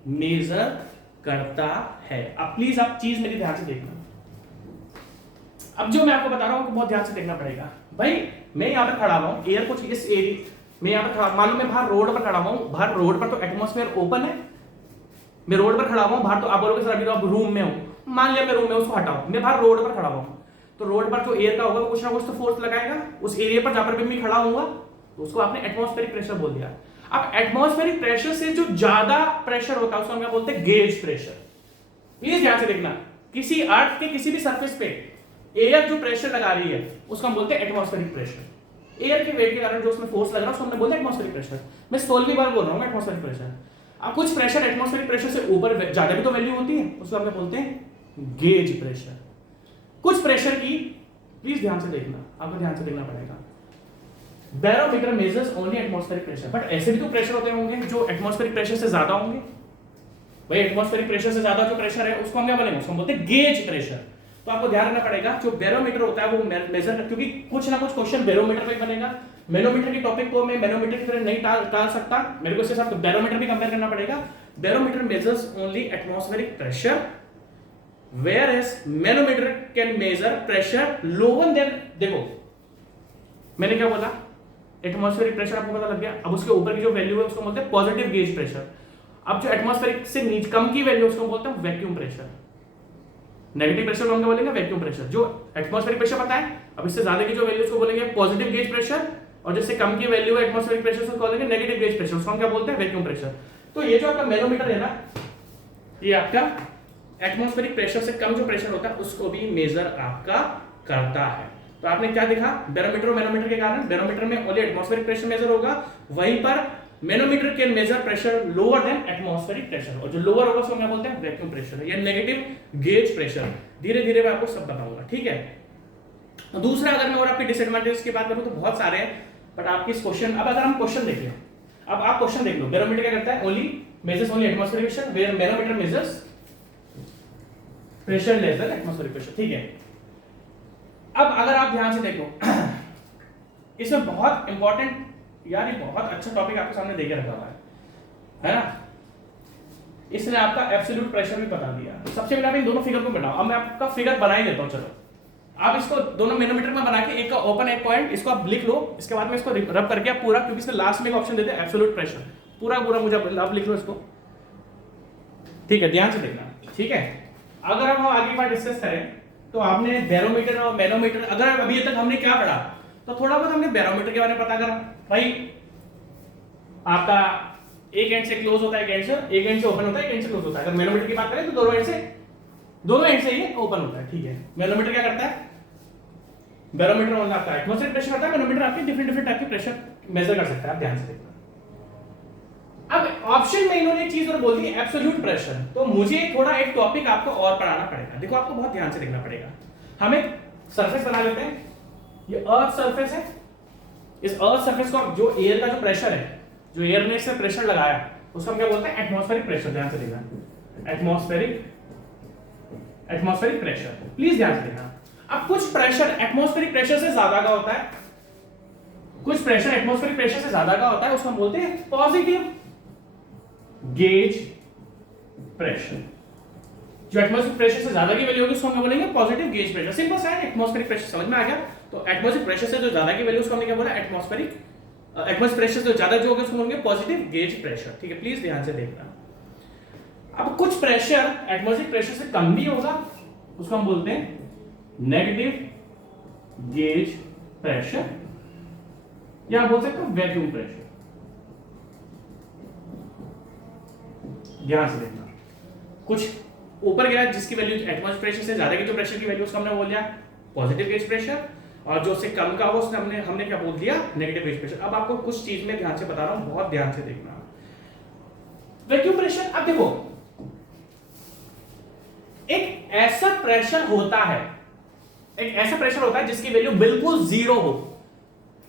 मेजर करता है। अब प्लीज आप चीज मेरी ध्यान से देखना। अब जो मैं आपको बता रहा हूं बहुत ध्यान से देखना पड़ेगा। भाई मैं यहां पर खड़ा हुआ हूं, एयर कुछ इस एरिया में यहां पर खड़ा, मालूम मैं बाहर रोड पर खड़ा हुआ हूं, बाहर रोड पर तो एटमॉस्फेयर ओपन है, मैं रोड पर खड़ा हुआ हूं बाहर, तो आप बोलोगे सर अभी तो आप रूम में हो, मान लिया मैं रूम में, उसको हटाओ, मैं बाहर रोड पर खड़ा हुआ हूं, तो रोड पर जो एयर का होगा कुछ ना कुछ तो फोर्स लगाएगा उस एरिया पर जहां पर भी मैं खड़ा हूंगा, तो उसको आपने एटमॉस्फेरिक प्रेशर बोल दिया। अब एटमॉस्फेरिक प्रेशर से जो ज्यादा प्रेशर होता है उसको हम क्या बोलते हैं, गेज प्रेशर। प्लीज ध्यान से देखना, किसी अर्थ के किसी भी सरफेस पे एयर जो प्रेशर लगा रही है उसको हम बोलते हैं एटमॉस्फेरिक प्रेशर। एयर के वेट के कारण जो उसमें फोर्स लग रहा है उसको हमने बोलते हैं एटमॉस्फेरिक प्रेशर। मैं 16वीं बार बोल रहा हूँ एटमॉस्फेरिक प्रेशर। अब कुछ प्रेशर एटमॉस्फेरिक प्रेशर से ऊपर ज्यादा भी तो वैल्यू होती है, उसको हम बोलते हैं गेज प्रेशर। कुछ प्रेशर की, प्लीज ध्यान से देखना, आपको ध्यान से देखना पड़ेगा। Barometer measures only atmospheric pressure, but ऐसे भी तो प्रेशर होते होंगे जो एटमॉस्फेरिक प्रेशर से ज्यादा होंगे। भाई एटमॉस्फेरिक प्रेशर से ज्यादा जो प्रेशर है उसको हम क्या बोलेंगे, उसको बोलते हैं गेज प्रेशर। तो आपको ध्यान रखना पड़ेगा जो बैरोमीटर होता है वो मेजर, क्योंकि कुछ ना कुछ क्वेश्चन बैरोमीटर पे बनेगा। मैनोमीटर की टॉपिक को मैं मैनोमीटर की तरह नहीं टाल सकता, मेरे को इसके साथ बैरोमीटर भी कंपेयर करना पड़ेगा। Barometer measures only atmospheric pressure, whereas manometer can measure pressure lower than, देखो मैंने क्या बोला, एटमॉस्फेरिक प्रेशर आपको पता लग गया। अब उसके ऊपर की जो वैल्यू है उसको बोलते हैं पॉजिटिव गेज प्रेशर। अब जो एटमॉस्फेरिक से नीचे कम की वैल्यू उसको बोलते हैं वैक्यूम प्रेशर। नेगेटिव प्रेशर को हम बोलेंगे वैक्यूम प्रेशर। जो एटमॉस्फेरिक प्रेशर पता है, अब इससे ज्यादा की जो वैल्यू उसको बोलेंगे पॉजिटिव गेज प्रेशर, और जिससे कम की वैल्यू है एटमॉस्फेरिक प्रेशर उसको बोलेंगे नेगेटिव गेज प्रेशर, उसको हम क्या बोलते हैं वैक्यूम प्रेशर। तो ये जो आपका मैनोमीटर है ना, ये आपका एटमॉस्फेरिक प्रेशर से कम जो प्रेशर होता है उसको भी मेजर आपका करता है। तो आपने क्या देखा, बैरोमीटर और मैनोमीटर के कारण बैरोमीटर में ओनली एटमॉस्फेरिक प्रेशर मेजर होगा, वहीं पर manometer can measure pressure lower than atmospheric pressure, और जो लोअर होगा उसको क्या बोलते हैं वैक्यूम प्रेशर या नेगेटिव गेज प्रेशर। धीरे धीरे मैं आपको सब बताऊंगा, ठीक है। तो दूसरा, अगर मैं और आपकी डिसएडवांटेज की बात करूं तो बहुत सारे हैं, बट आपकी इस क्वेश्चन, अब अगर हम क्वेश्चन देख लें, अब आप क्वेश्चन देख लो, बैरोमीटर क्या करता है, only measures only atmospheric pressure, where manometer measures pressure less than atmospheric pressure, ठीक है। अब अगर आप ध्यान से देखो इसमें बहुत इंपॉर्टेंट, यार ये बहुत अच्छा टॉपिक आपके सामने देके रखा हुआ है ना। इसने आपका एब्सोल्यूट प्रेशर भी बता दिया। सबसे पहले आप इन दोनों फिगर को बनाओ। अब मैं आपका फिगर बना ही देता हूं, चलो आप इसको दोनों मैनोमीटर में बना के, एक का ओपन एक पॉइंट, इसको आप लिख लो, इसके बाद में इसको रब करके आप पूरा, क्योंकि इसमें लास्ट में एक ऑप्शन देते हैं एब्सोल्यूट प्रेशर, पूरा पूरा मुझे आप लिख लो इसको, ठीक है, ध्यान से देखना, ठीक है। अगर हम आगे बात डिस्कस करें तो आपने बैरोमीटर और मैनोमीटर, अगर अभी तक हमने क्या पढ़ा, तो थोड़ा बहुत हमने बैरोमीटर के बारे में पता करा। भाई आपका एक एंड से क्लोज होता है, एक एंड से ओपन होता है, एक एंड से क्लोज होता है। अगर मैनोमीटर की बात करें तो दोनों एंड से ये ओपन होता है, ठीक है। मैनोमीटर क्या करता है, बैरोमीटर मतलब आपका एटमॉस्फेरिक प्रेशर करता है, मैनोमीटर आपके डिफरेंट टाइप के प्रेशर मेजर कर सकता है, आप ध्यान से देखना। अब ऑप्शन में इन्होंने एक चीज और बोल दी, एब्सोल्यूट प्रेशर। तो मुझे थोड़ा एक टॉपिक आपको और पढ़ाना पड़ेगा। देखो आपको बहुत ध्यान से देखना पड़ेगा। हम एक सरफेस बना लेते हैं, ये अर्थ सरफेस है। इस अर्थ सरफेस को जो एयर का जो प्रेशर है, जो एयर ने इससे प्रेशर लगाया, उसको हम क्या बोलते हैं एटमॉस्फेरिक प्रेशर। ध्यान से देखना, एटमॉस्फेरिक प्रेशर, प्लीज ध्यान से देखना। अब कुछ प्रेशर एटमॉस्फेरिक प्रेशर से ज्यादा का होता है, कुछ प्रेशर एटमॉस्फेरिक प्रेशर से ज्यादा का होता है, उसको हम बोलते हैं पॉजिटिव गेज प्रेशर। जो एटमॉस्फेरिक प्रेशर से ज्यादा की वैल्यू होगी उसको हम बोलेंगे पॉजिटिव गेज प्रेशर। सिंपल सा है, एटमॉस्फेरिक प्रेशर समझ में आ गया। तो एटमॉस्फेरिक प्रेशर से जो ज्यादा की वैल्यू उसको हमने क्या बोला, एटमॉस्फेरिक प्रेशर से ज्यादा जो होगा उसको बोलेंगे पॉजिटिव गेज प्रेशर, ठीक है। प्लीज ध्यान से देखना। अब कुछ प्रेशर एटमॉस्फेरिक प्रेशर से कम भी होगा, उसको हम बोलते हैं नेगेटिव गेज प्रेशर, या बोल सकते हो वैक्यूम प्रेशर। ध्यान से देखना, कुछ ऊपर गया जिसकी वैल्यू एटमॉस्फेरिक प्रेशर से ज्यादा की जो प्रेशर की वैल्यू उसको हमने बोल दिया पॉजिटिव गेज प्रेशर, और जो उससे कम का हो उसने हमने क्या बोल दिया नेगेटिव गेज प्रेशर। अब आपको कुछ चीज में ध्यान से बता रहा हूं, बहुत ध्यान से देखना। वैक्यूम प्रेशर, अब देखो एक ऐसा प्रेशर होता है, एक ऐसा प्रेशर होता है जिसकी वैल्यू बिल्कुल जीरो हो।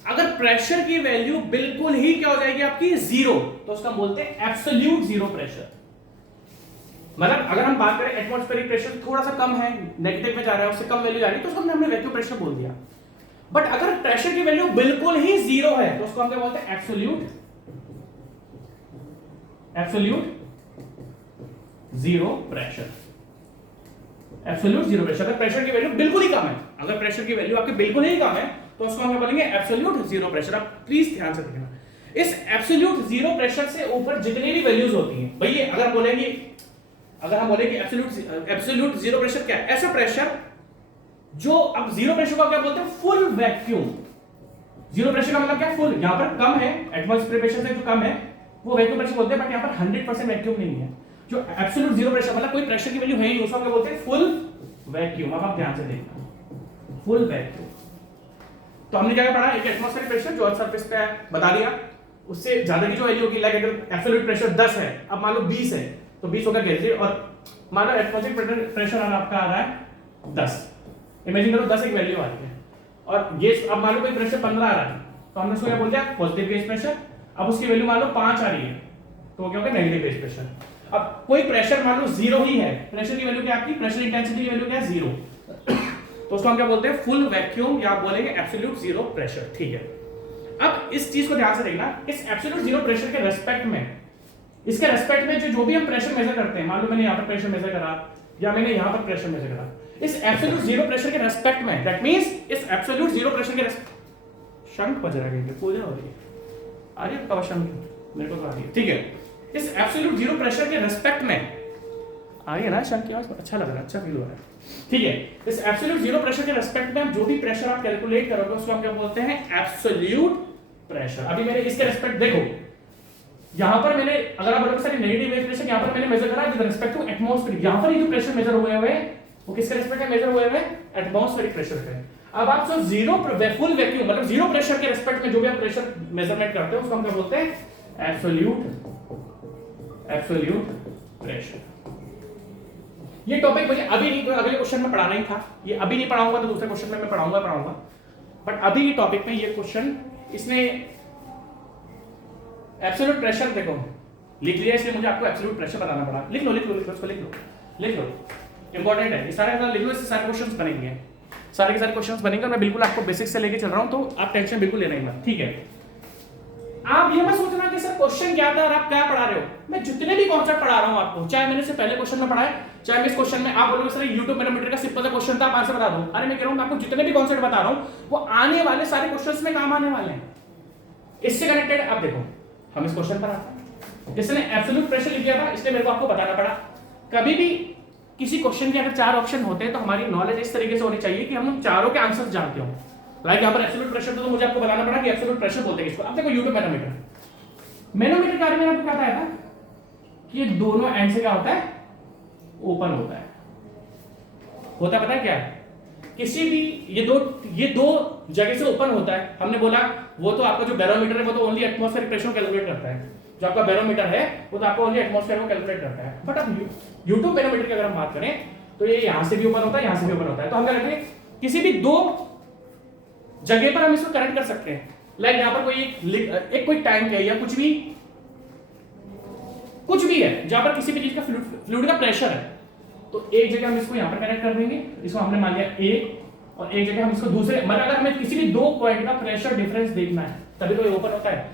अगर प्रेशर की वैल्यू बिल्कुल ही क्या हो जाएगी आपकी जीरो, तो उसका बोलते हैं एब्सोल्यूट जीरो प्रेशर। मतलब अगर हम बात करें एटमॉस्फेरिक प्रेशर थोड़ा सा कम है, नेगेटिव में जा रहा है, उससे कम वैल्यू जा रही है, तो उसको हमने वैक्यूम प्रेशर बोल दिया। बट अगर प्रेशर की वैल्यू बिल्कुल ही जीरो है तो उसको हम क्या बोलते हैं absolute zero pressure. Absolute zero pressure, अगर प्रेशर की वैल्यू बिल्कुल ही कम है, अगर प्रेशर की वैल्यू आपकी बिल्कुल ही कम है तो उसको हम बोलेंगे एब्सोल्यूट जीरो प्रेशर। आप प्लीज ध्यान से देखना, इस एब्सोल्यूट जीरो प्रेशर से ऊपर जितनी भी वैल्यूज होती हैं, भैया अगर हम बोलेंगे एब्सोल्यूट जीरो प्रेशर क्या है, ऐसा प्रेशर जो, अब जीरो प्रेशर को क्या बोलते हैं फुल वैक्यूम। जीरो प्रेशर का मतलब क्या, फुल, यहां पर कम है, एटमॉस्फेरिक प्रेशर से जो कम है वो वैक्यूम प्रेशर बोलते हैं, बट यहां पर 100% वैक्यूम नहीं है। जो एब्सोल्यूट जीरो प्रेशर मतलब कोई प्रेशर की वैल्यू है ही नहीं, उसको क्या बोलते हैं फुल वैक्यूम। अब आप ध्यान से देखना, फुल वैक्यूम। तो हमने क्या पढ़ा, एक एटमॉस्फेरिक प्रेशर जो अर्थ सरफेस पे है बता दिया, उससे ज्यादा की जो वैल्यू होगी, लाइक अगर एब्सोल्यूट प्रेशर 10 है, अब मान लो 20 है तो 20 होगा गैसीय, और मान लो एटमॉस्फेरिक प्रेशर आपका आ रहा है 10, इमेजिन करो 10 एक वैल्यू आ रही है, और ये अब मान लो कोई प्रेशर 15 आ रहा है तो हमने उसको क्या बोल दिया, पॉजिटिव गेज प्रेशर। अब उसकी वैल्यू मान लो 5 आ रही है तो क्या होगा, नेगेटिव गेज प्रेशर। अब कोई प्रेशर मान लो 0 ही है, प्रेशर की वैल्यू क्या है आपकी, प्रेशर इंटेंसिटी की वैल्यू क्या है 0, तो उसको हम क्या बोलते हैं, फुल वैक्यूम, या आप बोलेंगे एब्सोल्यूट जीरो प्रेशर। ठीक है, अब इस चीज को ध्यान से देखना, इस एब्सोल्यूट जीरो प्रेशर के रेस्पेक्ट में, इसके रेस्पेक्ट में जो भी हम प्रेशर मेजर करते हैं, मान लो मैंने यहां पर प्रेशर मेजर करा या मैंने यहां पर प्रेशर मेजर करा, इस एब्सोल्यूट जीरो प्रेशर के रेस्पेक्ट में, दैट मींस इस एब्सोल्यूट जीरो प्रेशर के शंख बज रहा है, पूजा हो रही है, आ रही है आपका शंख, मेरे को तो आ रही है। ठीक है, इस एब्सोल्यूट जीरो प्रेशर के रेस्पेक्ट में आ रही है ना शंख की आवाज, अच्छा लग रहा है, अच्छा फील हो रहा है। ठीक है, इस एब्सोल्यूट जीरो प्रेशर के रेस्पेक्ट में हम जो भी प्रेशर आप कैलकुलेट करोगे उसको हम क्या बोलते हैं, एब्सोल्यूट प्रेशर। अभी मैंने इसके रेस्पेक्ट देखो, यहां पर मैंने, अगर आप बोलोगे सर नेगेटिव वेव प्रेशर यहां पर मैंने मेजर करा विद रिस्पेक्ट टू एटमॉस्फेरिक, यहां पर ये जो प्रेशर मेजर हुए हुए वो किसके रेस्पेक्ट में मेजर हुए हुए, एटमॉस्फेरिक प्रेशर पे। अब आप सो जीरो फुल वैक्यूम मतलब जीरो प्रेशर के रेस्पेक्ट में जो भी आप प्रेशर मेजरमेंट करते हो उसको हम क्या बोलते हैं, एब्सोल्यूट प्रेशर। ये टॉपिक मुझे अभी नहीं, अगले क्वेश्चन में पढ़ाना ही था, ये अभी नहीं पढ़ाऊंगा तो दूसरे क्वेश्चन में मैं पढ़ाऊंगा, बट अभी ये टॉपिक में ये क्वेश्चन इसने एब्सोल्यूट प्रेशर देखो लिख लिया, इसलिए मुझे आपको एब्सोल्यूट प्रेशर बताना पड़ा। लिख लो इसको लिख लो, इंपॉर्टेंट है, ये सारे लिख लो, इससे सारे क्वेश्चंस बनेंगे, सारे के सारे क्वेश्चंस बनेंगे, और मैं बिल्कुल आपको बेसिक से लेके चल रहा हूं, तो आप टेंशन बिल्कुल लेना ही मत। ठीक है, आप ये मत सोचना कि सर क्वेश्चन क्या था और आप क्या पढ़ा रहे हो, मैं जितने भी कॉन्सेप्ट पढ़ा रहा हूं आपको, चाहे मैंने इससे पहले क्वेश्चन में पढ़ाया, चाहे मैं इस क्वेश्चन में, आप बोलोगे सर यूट्यूब मैनोमीटर का सिंपल सा क्वेश्चन था, आप आंसर बता दो, अरे मैं कह रहा हूं आपको जितने भी कॉन्सेप्ट बता रहा हूं वो आने वाले सारे क्वेश्चंस में काम आने वाले हैं, इससे कनेक्टेड। अब देखो हम इस क्वेश्चन पर आते हैं, जिसने एब्सोल्यूट प्रेशर लिख दिया था इसलिए मेरे को आपको बताना पड़ा। कभी भी किसी क्वेश्चन के अगर 4 ऑप्शन होते हैं तो हमारी नॉलेज इस तरीके से होनी चाहिए कि हम उन चारों के आंसर जानते हो। लाइक यहाँ पर एब्सोल्यूट प्रेशर तो मुझे आपको बताना पड़ा कि एब्सोल्यूट प्रेशर बोलते हैं इसको। अब देखो यूट्यूब मैनोमीटर के बारे में आपको क्या बताया था कि ये दोनों एंड से क्या होता है, ओपन होता है पता है क्या, किसी भी ये दो जगह से ओपन होता है। हमने बोला वो तो आपका जो बैरोमीटर है वो तो ओनली एटमॉस्फेरिक प्रेशर कैलकुलेट करता है, जो आपका बैरोमीटर है वो तो आपका ओनली एटमॉस्फेयर को कैलकुलेट करता है। बट अब यूट्यूब बैरोमीटर की अगर हम बात करें तो ये यहां से भी ओपन होता है, यहां से भी ओपन होता है, तो हम क्या करते हैं किसी भी दो जगह पर हम इसको कनेक्ट कर सकते हैं। लाइक यहां पर कोई कोई टैंक है या कुछ भी है जहां पर किसी भी चीज का फ्लूइड का प्रेशर है, तो एक जगह हम इसको यहां पर कनेक्ट कर देंगे, इसको हमने मान लिया ए, और एक जगह हम इसको दूसरे, मतलब अगर हमें किसी भी 2 पॉइंट का प्रेशर डिफरेंस देखना है तभी तो ये ओपन होता है।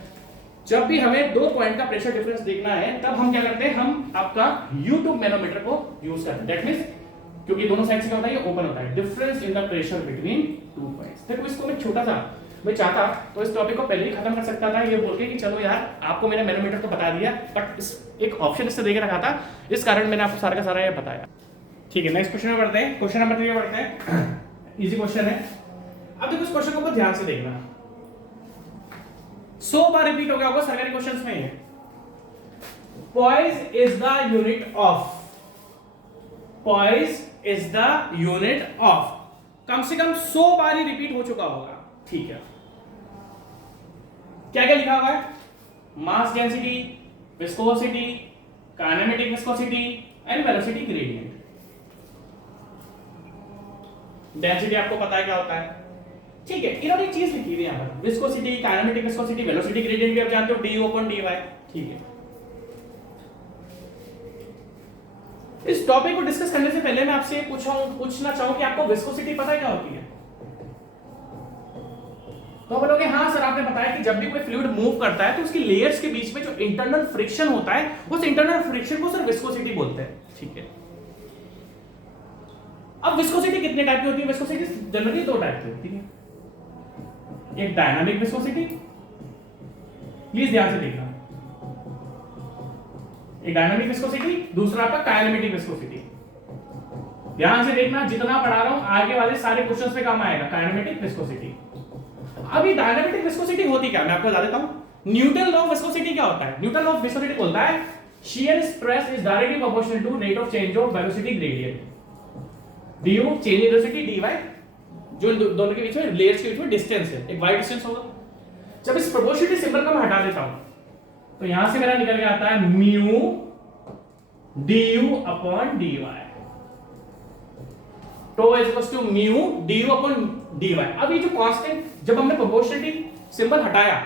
जब भी हमें 2 पॉइंट का प्रेशर डिफरेंस देखना है तब हम क्या करते हैं, हम आपका यूट्यूब मैनोमीटर को यूज करते हैं। दैट मींस क्योंकि दोनों साइड से क्या होता है, ये ओपन होता है, difference in the pressure between 2 points. देखो इसको मैं छोटा सा मैं चाहता तो इस टॉपिक को पहले ही खत्म कर सकता था, ये बोल के कि चलो यार आपको मैंने मैनोमीटर तो बता दिया, बट एक ऑप्शन इससे देके रखा था, इस कारण मैंने आपको सारा का सारा ये बताया। ठीक है, नेक्स्ट क्वेश्चन में बढ़ते हैं। क्वेश्चन नंबर 3 में बढ़ते हैं, इजी क्वेश्चन है। अब देखो इस क्वेश्चन को ध्यान से देखना, 100 बार रिपीट हो गया होगा सरकारी क्वेश्चंस में। ये poise is the unit of, poise is the unit of, कम से कम 100 बार ही रिपीट हो चुका होगा। ठीक है, क्या क्या लिखा हुआ है, mass density, viscosity, kinematic viscosity and velocity gradient. Density आपको पता है क्या होता है, ठीक है, इन्होंने एक चीज लिखी हुई है यहां पर, viscosity, kinematic viscosity, velocity gradient भी आप जानते हो, du upon dy। ठीक है, इस टॉपिक को डिस्कस करने से पहले मैं आपसे पूछना चाहूं कि आपको विस्कोसिटी पता है क्या होती है? तो बोलोगे हाँ सर आपने बताया कि जब भी कोई फ्लूइड मूव करता है तो उसकी लेयर्स के बीच में जो इंटरनल फ्रिक्शन होता है उस इंटरनल फ्रिक्शन को सर विस्कोसिटी बोलते हैं। ठीक है, अब विस्कोसिटी कितने टाइप की होती है? विस्कोसिटी जनरली 2 टाइप की होती है, एक डायनामिक विस्कोसिटी, प्लीज ध्यान से देखना, एक डायनामिक विस्कोसिटी, दूसरा आपका काइनेमेटिक विस्कोसिटी। ध्यान से देखना, जितना पढ़ा रहा हूं आगे वाले सारे क्वेश्चंस पे काम आएगा काइनेमेटिक विस्कोसिटी। अभी डायनामिक विस्कोसिटी होती क्या, मैं आपको बता देता हूं। न्यूटन लॉ ऑफ विस्कोसिटी क्या होता है? न्यूटन लॉ ऑफ विस्कोसिटी बोलता है shear stress is directly proportional to rate of change of velocity gradient, du change in velocity, dy जो दोनों के बीच में, लेयर्स के बीच में डिस्टेंस है, एक वाई डिस्टेंस होगा। जब इस प्रोपोर्शनलिटी सिंबल को मैं हटा देता हूं तो यहां से मेरा निकल के आता है म्यू du अपॉन dy, तो is equals to mu du upon dy। अब ये जो कांस्टेंट, जब हमने प्रोपोर्शनलिटी सिंबल हटाया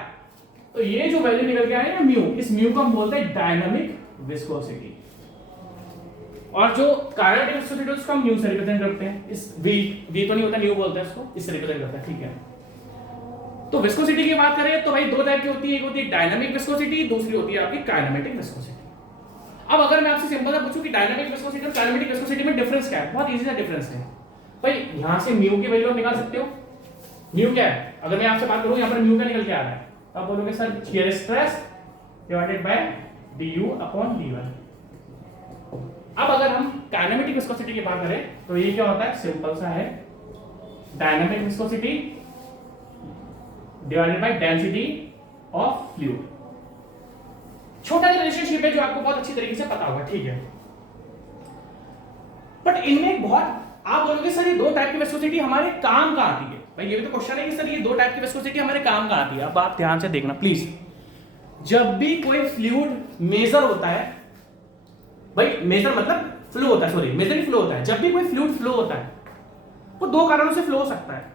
तो ये जो वैल्यू निकल के आया ना म्यू, इस म्यू को हम बोलते हैं डायनामिक विस्कोसिटी, और जो काइनेटिक विस्कोसिटी उसको हम म्यू से रिप्रेजेंट करते हैं। इस v तो नहीं होता, म्यू बोलते हैं इसको, इससे रिप्रेजेंट करते हैं, ठीक है। तो विस्कोसिटी की बात करें तो भाई दो टाइप की होती है, एक होती है डायनामिक विस्कोसिटी, दूसरी होती है आपकी काइनेमेटिक विस्कोसिटी। अब अगर मैं आपसे सिंपल सा पूछूं कि डायनामिक विस्कोसिटी और काइनेमेटिक विस्कोसिटी में डिफरेंस क्या है, बहुत इजी सा डिफरेंस है भाई। यहां से म्यू की वैल्यू आप निकाल सकते हो, म्यू क्या है, अगर मैं आपसे बात करूं यहां पर म्यू क्या निकल के आ रहा है, तो आप बोलोगे sir shear stress divided by du upon dy। अब अगर हम काइनेमेटिक विस्कोसिटी की बात करें तो ये क्या होता है, सिंपल सा है, dynamic viscosity divided by density of fluid. छोटा सा रिलेशनशिप है जो आपको बहुत अच्छी तरीके से पता होगा, ठीक है। बट इनमें बहुत, आप बोलोगे सर ये दो टाइप की विस्कोसिटी हमारे काम का आती है, भाई ये भी तो क्वेश्चन है कि सर ये दो टाइप की विस्कोसिटी हमारे काम का आती है। अब आप ध्यान से देखना प्लीज, जब भी कोई फ्लूइड मेजर होता है, भाई मेजर मतलब फ्लो होता है, सॉरी मेजर ही फ्लो होता है, जब भी कोई फ्लूइड फ्लो होता है वो दो कारणों से फ्लो हो सकता है।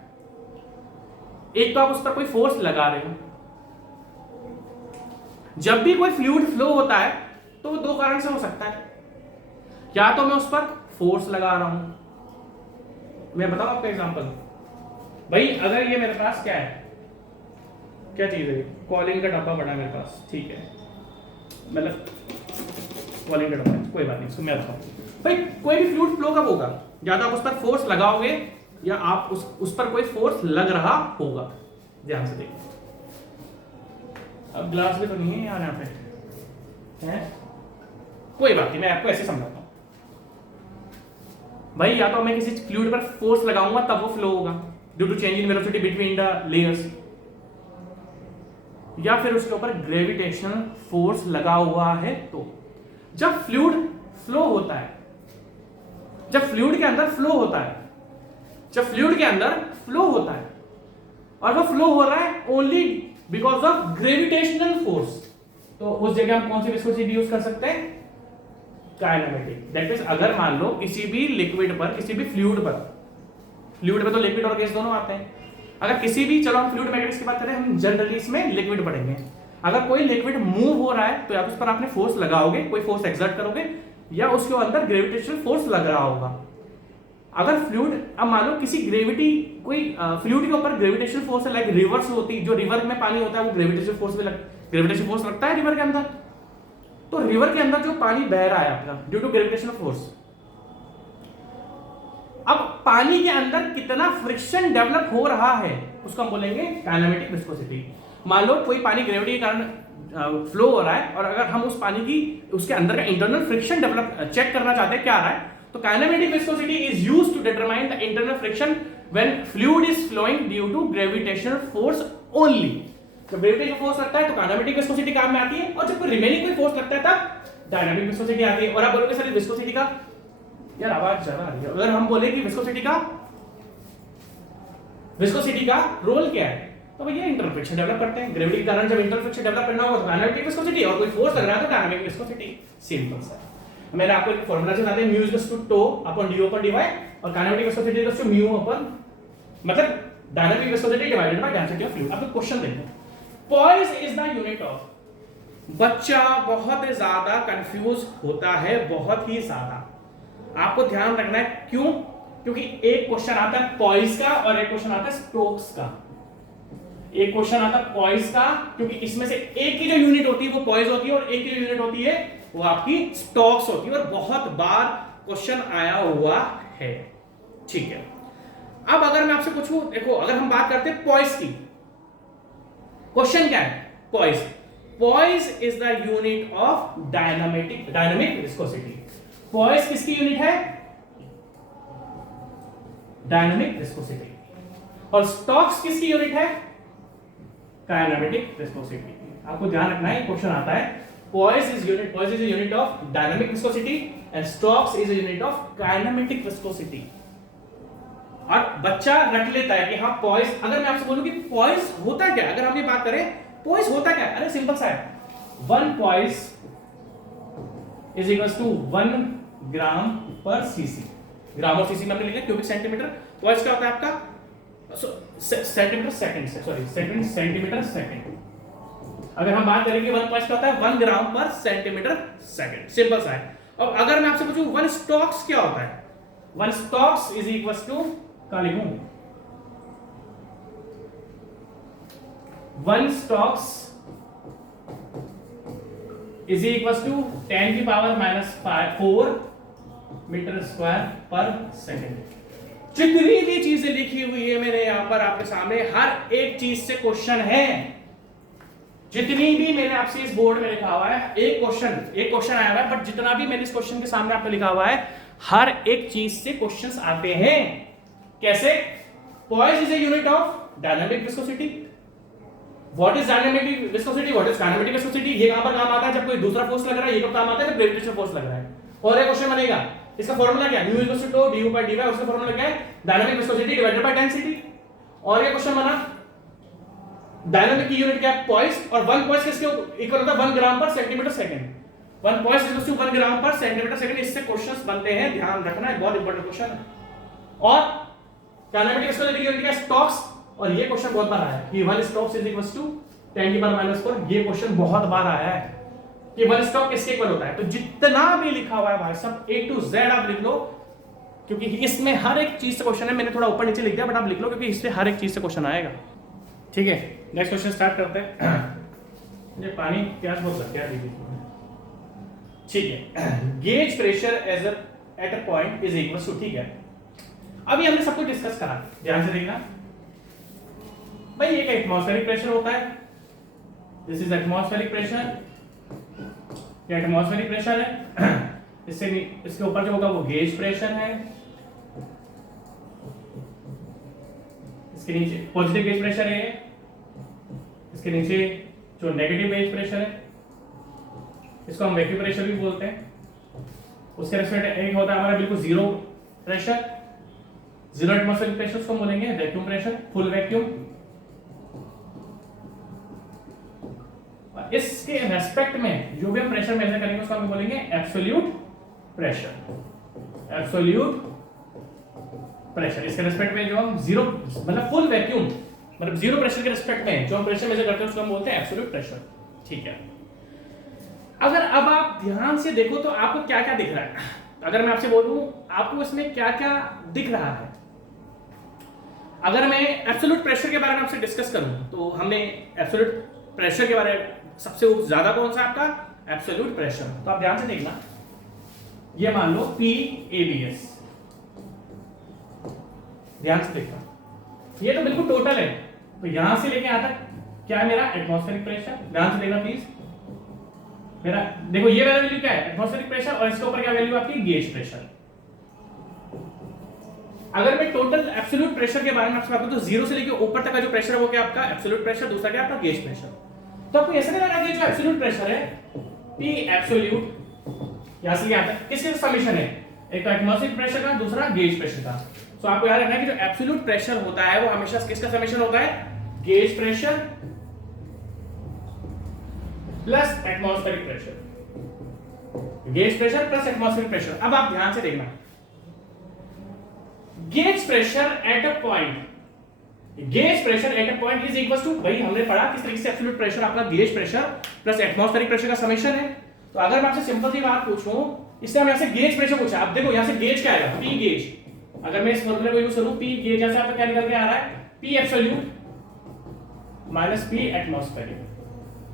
एक तो आप उस पर कोई फोर्स लगा रहे हो, जब भी कोई फ्लूइड फ्लो होता है तो वो दो कारण से हो सकता है, या तो मैं उस पर फोर्स लगा रहा हूं, मैं बताऊं आपको एग्जांपल, भाई अगर ये मेरे पास क्या है, क्या चीज है, कॉलिंग का डब्बा पड़ा है मेरे पास, ठीक है, मतलब कॉलिंग का डब्बा है, कोई बात नहीं, इसको मैं बताऊं। भाई कोई भी फ्लूइड फ्लो कब होगा, या तो आप उस पर फोर्स लगाओगे या आप उस पर कोई फोर्स लग रहा होगा। ध्यान से देखो, अब ग्लास में तो नहीं है यार यहाँ पे है, कोई बात नहीं, मैं आपको ऐसे समझाता हूं। भाई या तो मैं किसी फ्लूइड पर फोर्स लगाऊंगा तब वो फ्लो होगा due to change in velocity between the layers, या फिर उसके ऊपर ग्रेविटेशनल फोर्स लगा हुआ है। तो जब फ्लूइड फ्लो होता है, जब फ्लूइड के अंदर फ्लो होता है, जब फ्लूइड के अंदर फ्लो होता है और वो फ्लो हो रहा है only because of gravitational force, तो उस जगह हम कौन सी विस्कोसिटी यूज कर सकते हैं, काइनेमेटिक। दैट मींस अगर मान लो किसी भी लिक्विड पर, किसी भी फ्लूइड पर तो लिक्विड और गैस दोनों आते हैं, अगर किसी भी, चलो हम फ्लूइड मैकेनिक्स की बात करें, हम जनरली इसमें लिक्विड पढ़ेंगे, अगर कोई लिक्विड मूव हो रहा है तो या तो उस पर आपने फोर्स लगाओगे, कोई फोर्स एक्सर्ट करोगे, या उसके अंदर ग्रेविटेशनल फोर्स लग रहा होगा। अगर फ्लूइड, अब मान लो किसी ग्रेविटी, कोई फ्लूइड के ऊपर ग्रेविटेशनल फोर्स है, लाइक रिवर्स होती, जो रिवर में पानी होता है वो ग्रेविटेशनल फोर्स लगता है रिवर के अंदर, तो रिवर के अंदर जो पानी बह रहा है आपका ड्यू टू ग्रेविटेशनल फोर्स, अब पानी के अंदर कितना फ्रिक्शन डेवलप हो रहा है उसको हम बोलेंगे काइनेमेटिक विस्कोसिटी। मान लो कोई पानी ग्रेविटी के कारण फ्लो हो रहा है, और अगर हम उस पानी की, उसके अंदर का इंटरनल फ्रिक्शन डेवलप चेक करना चाहते हैं क्या आ रहा है, तो kinematic viscosity is used to determine the internal friction when fluid is flowing due to gravitational force only. जब ग्रेविटेशनल फोर्स लगता है तो काइनेमेटिक विस्कोसिटी काम में आती है, और जब कोई रिमेनिंग कोई फोर्स लगता है तब डायनामिक विस्कोसिटी आती है। और आप बोलोगे सर विस्कोसिटी का, यार आवाज ज्यादा आ रही है, अगर हम बोले कि विस्कोसिटी का रोल क्या है, तो भैया इंटरनल फ्रिक्शन डेवलप करते हैं, ग्रेविटी के कारण जब इंटरनल फ्रिक्शन डेवलप करना होगा तो काइनेमेटिक विस्कोसिटी, और कोई फोर्स लग रहा है तो डायनामिक विस्कोसिटी। सिंपल सा, मैंने आपको एक फार्मूला से बताया, mu equals to tau upon D upon dy, और kinematic viscosity equals to mu upon, मतलब dynamic viscosity divided by density of fluid. अब क्वेश्चन देखो, poise is the unit of, बच्चा बहुत ज्यादा कंफ्यूज होता है, बहुत ही ज्यादा, आपको ध्यान रखना है, क्यों, क्योंकि एक क्वेश्चन आता है पॉइस का और एक क्वेश्चन आता है स्टोक्स का। एक क्वेश्चन आता है पॉइस का क्योंकि इसमें से एक की जो यूनिट होती है वो पॉइस होती है, और एक की जो यूनिट होती है वो आपकी स्टोक्स होती है, और बहुत बार क्वेश्चन आया हुआ है, ठीक है। अब अगर मैं आपसे पूछूं, देखो अगर हम बात करते हैं पॉइस की, क्वेश्चन क्या है, poised is the unit of dynamic viscosity. Poised किसकी यूनिट है, डायनामिक विस्कोसिटी, और स्टोक्स किसकी यूनिट है, काइनेमेटिक विस्कोसिटी। आपको ध्यान रखना है, क्वेश्चन आता है poised is unit of dynamic viscosity and Stokes is unit of kinematic viscosity. और बच्चा रट लेता है कि हाँ पॉइस, अगर मैं आपसे बोलूं कि पॉइस होता क्या, अगर हम ये बात करें पॉइस होता क्या, अरे सिंपल सा है, 1 poised is equal to 1 gram पर सीसी। ग्राम और सीसी में हमने लिखा क्यूबिक सेंटीमीटर। पॉइस क्या होता है आपका सेंटीमीटर सेकंड से, सॉरी सेकंड सेंटीमीटर सेकंड। अगर हम बात करें कि 1 पॉइस क्या होता है 1 gram per centimetre second, simple सा है। अब अगर मैं आपसे पूछूं 1 स्टॉक्स क्या होता है, 1 स्टॉक्स इज इक्वल टू कालिगू, 1 स्टॉक्स इज इक्वल टू 10 की पावर -4 मीटर स्क्वायर पर सेकंड। जितनी भी चीजें लिखी हुई है मेरे यहां पर आपके सामने, हर एक चीज से क्वेश्चन है। जितनी भी मैंने आपसे इस बोर्ड में लिखा हुआ है, एक क्वेश्चन आया हुआ है, बट जितना भी मैंने इस क्वेश्चन के सामने आपको लिखा हुआ है, हर एक चीज से क्वेश्चंस आते हैं। कैसे? Poised is a unit of dynamic viscosity. What is dynamic viscosity, what is kinematic viscosity? ये कहां पर काम आता है? जब कोई दूसरा फोर्स लग रहा है। ये कब काम आता है? जब ग्रेविटेशनल फोर्स लग रहा है। और एक क्वेश्चन बनेगा, इसका फार्मूला क्या है? Mu equals to du by dy, उसका फार्मूला क्या है? Dynamic viscosity divided by density. और ये क्वेश्चन बना, डायनामिक की यूनिट क्या है? पॉइस, और 1 पॉइस किसके इक्वल होता है? 1 gram per centimetre second. 1 poise equals to 1 gram per centimetre second. इससे क्वेश्चंस बनते हैं, ध्यान रखना है, बहुत इंपॉर्टेंट क्वेश्चन है। और काइनेमेटिक विस्कोसिटी की यूनिट क्या है? स्टॉक्स। और ये क्वेश्चन बहुत बार आया है कि 1 स्टॉक्स इज इक्वल्स टू 10 की पावर -4। ये क्वेश्चन बहुत बार आया है कि 1 स्टॉक किसके इक्वल होता है। तो जितना भी लिखा हुआ है भाई सब A to Z आप लिख लो, क्योंकि इसमें हर एक चीज से क्वेश्चन है। मैंने थोड़ा ऊपर नीचे लिख दिया, बट आप लिख लो क्योंकि इससे हर एक चीज से क्वेश्चन आएगा। ठीक है, नेक्स्ट क्वेश्चन स्टार्ट करते हैं। ये पानी प्यास बहुत लग गया दीदी। ठीक है, gauge pressure at a point is equal to, ठीक है, अभी हमने सब कुछ डिस्कस करा, ध्यान से देखना भाई। एक एटमॉस्फेरिक प्रेशर होता है, दिस इज एटमॉस्फेरिक प्रेशर, ये एटमॉस्फेरिक प्रेशर है। इसके ऊपर जो होगा वो गेज प्रेशर है, इसके नीचे पॉजिटिव गेज प्रेशर है, इसके नीचे जो नेगेटिव गेज प्रेशर है इसको हम वैक्यूम प्रेशर भी बोलते हैं। उसके रेस्पेक्ट एक होता है हमारा बिल्कुल zero pressure, zero atmospheric pressure उसको बोलेंगे वैक्यूम प्रेशर, फुल वैक्यूम। इसके रेस्पेक्ट में जो भी हम प्रेशर मेजर करेंगे उसको हम बोलेंगे एब्सोल्यूट प्रेशर, एब्सोल्यूट प्रेशर। इसके रेस्पेक्ट में जो हम जीरो मतलब फुल वैक्यूम मतलब जीरो प्रेशर के रेस्पेक्ट में जो हम प्रेशर मेजर करते हैं उसको हम बोलते हैं एब्सोल्यूट प्रेशर। ठीक है, अगर अब आप ध्यान से देखो तो आपको क्या क्या दिख रहा है। अगर मैं आपसे बोलूं आपको इसमें क्या क्या दिख रहा है, अगर मैं एब्सोल्यूट प्रेशर के बारे में आपसे डिस्कस करूं तो हमने एब्सोल्यूट प्रेशर के बारे में सबसे ज्यादा कौन सा आपका एब्सोल्यूट प्रेशर। तो आप ध्यान से देखना, ये मान लो PABS, ध्यान से देखना, ये तो बिल्कुल टोटल है। तो यहां से लेके यहां तक क्या है मेरा एटमॉस्फेरिक प्रेशर, ध्यान से देखना प्लीज। मेरा देखो ये वाला वैल्यू क्या है एटमॉस्फेरिक प्रेशर, और इसके ऊपर क्या वैल्यू आपकी गेज प्रेशर। अगर मैं टोटल एब्सोल्यूट प्रेशर के बारे में आपसे बात करूं तो जीरो से लेके ऊपर तक का जो प्रेशर है वो क्या आपका एब्सोल्यूट प्रेशर, दूसरा क्या आपका गेज प्रेशर। तो आपको ऐसा नहीं लगा कि जो एब्सोल्यूट प्रेशर है P एब्सोल्यूट यहां से यहां तक किसके समेशन है, एक तो एटमॉस्फेरिक प्रेशर का, दूसरा गेज प्रेशर का। तो आपको याद रखना है कि जो एब्सोल्यूट प्रेशर होता है वो हमेशा किसका समेशन होता है, gauge pressure plus atmospheric pressure, gauge pressure plus atmospheric pressure. अब आप ध्यान से देखना, gauge pressure at a point, gauge pressure at a point is equal to, भाई हमने पढ़ा किस तरीके से एब्सोल्यूट प्रेशर आपका gauge pressure plus atmospheric pressure का समेशन है। तो अगर मैं आपसे सिंपल सी बात पूछूं, इससे हम यहां से गेज प्रेशर पूछा, अब देखो यहां से गेज क्या आएगा P गेज। अगर मैं इस फॉर्मूले को यूज करूं P गेज, जैसे आपका क्या निकल के आ रहा है P absolute minus P atmospheric,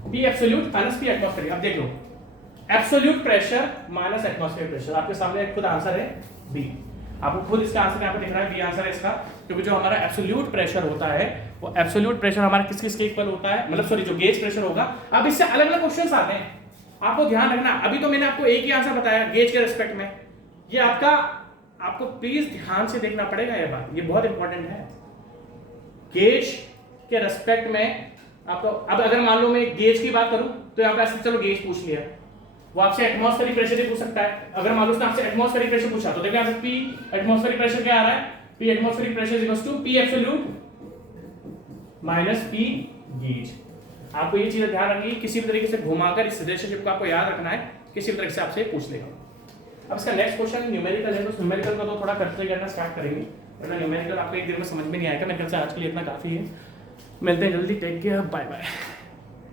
P absolute minus P atmospheric. अब देख लो absolute pressure minus atmospheric pressure, आपके सामने खुद आंसर है B। आपको खुद इसका आंसर यहाँ पे दिख रहा है, बी आंसर है इसका, क्योंकि जो हमारा एब्सोल्यूट प्रेशर होता है वो एब्सोल्यूट प्रेशर हमारा किस किसके इक्वल होता है, मतलब सॉरी जो गेज प्रेशर होगा। अब इससे अलग अलग क्वेश्चंस आते हैं, आपको ध्यान रखना। अभी तो मैंने आपको एक ही आंसर बताया गेज के रिस्पेक्ट में, ये आपका आपको प्लीज ध्यान से देखना पड़ेगा, ये बात ये बहुत इंपॉर्टेंट है। गेज के रिस्पेक्ट में आपको, अब अगर मान लो मैं गेज की बात करूं तो यहाँ पे ऐसे चलो गेज पूछ लिया, वो आपसे एटमॉस्फेरिक प्रेशर भी पूछ सकता है। अगर मान लो उसने आपसे एटमॉस्फेरिक प्रेशर पूछा तो देखो यहाँ से P एटमॉस्फेरिक प्रेशर क्या आ रहा है, P P atmospheric pressure is equals to P absolute minus P gauge। आपको ये चीज ध्यान रखनी है, किसी भी तरीके से घुमाकर इस रिलेशनशिप को आपको याद रखना है, किसी भी तरीके से आपसे पूछ लेगा। अब इसका नेक्स्ट क्वेश्चन न्यूमेरिकल है, तो न्यूमेरिकल का तो थोड़ा करते करना स्टार्ट करेंगे, वरना न्यूमेरिकल आपको एक दिन में समझ में नहीं आएगा। मेरे ख्याल से आज के लिए इतना काफी है। मिलते हैं जल्दी, टेक केयर, बाय बाय।